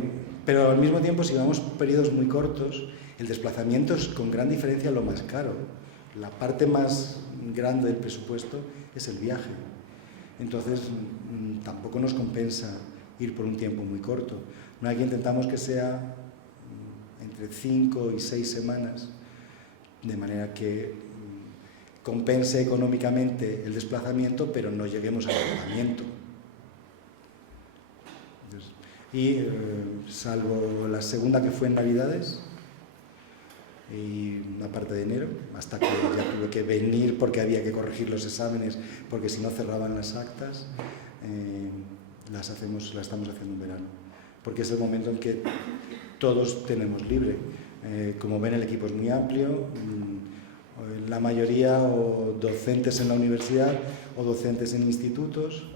pero al mismo tiempo, si vamos periodos muy cortos, el desplazamiento es con gran diferencia lo más caro. La parte más grande del presupuesto es el viaje. Entonces, tampoco nos compensa ir por un tiempo muy corto. De manera que intentamos que sea entre 5 y 6 semanas, de manera que compense económicamente el desplazamiento, pero no lleguemos al agotamiento. Y salvo la segunda, que fue en Navidades, y una parte de enero, hasta que ya tuve que venir porque había que corregir los exámenes, porque si no cerraban las actas, las estamos haciendo en verano, porque es el momento en que todos tenemos libre. Como ven, el equipo es muy amplio, la mayoría o docentes en la universidad o docentes en institutos,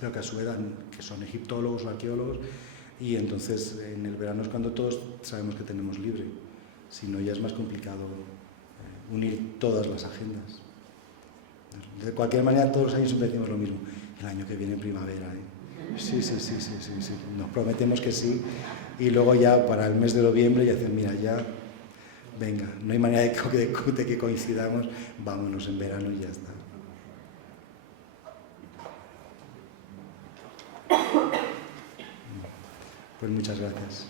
pero que a su vez que son egiptólogos o arqueólogos, y entonces en el verano es cuando todos sabemos que tenemos libre, si no ya es más complicado unir todas las agendas. De cualquier manera, todos los años siempre decimos lo mismo, el año que viene en primavera, Sí, nos prometemos que sí, y luego ya para el mes de noviembre ya dicen, mira, ya, venga, no hay manera de que coincidamos, vámonos en verano y ya está. Pues muchas gracias.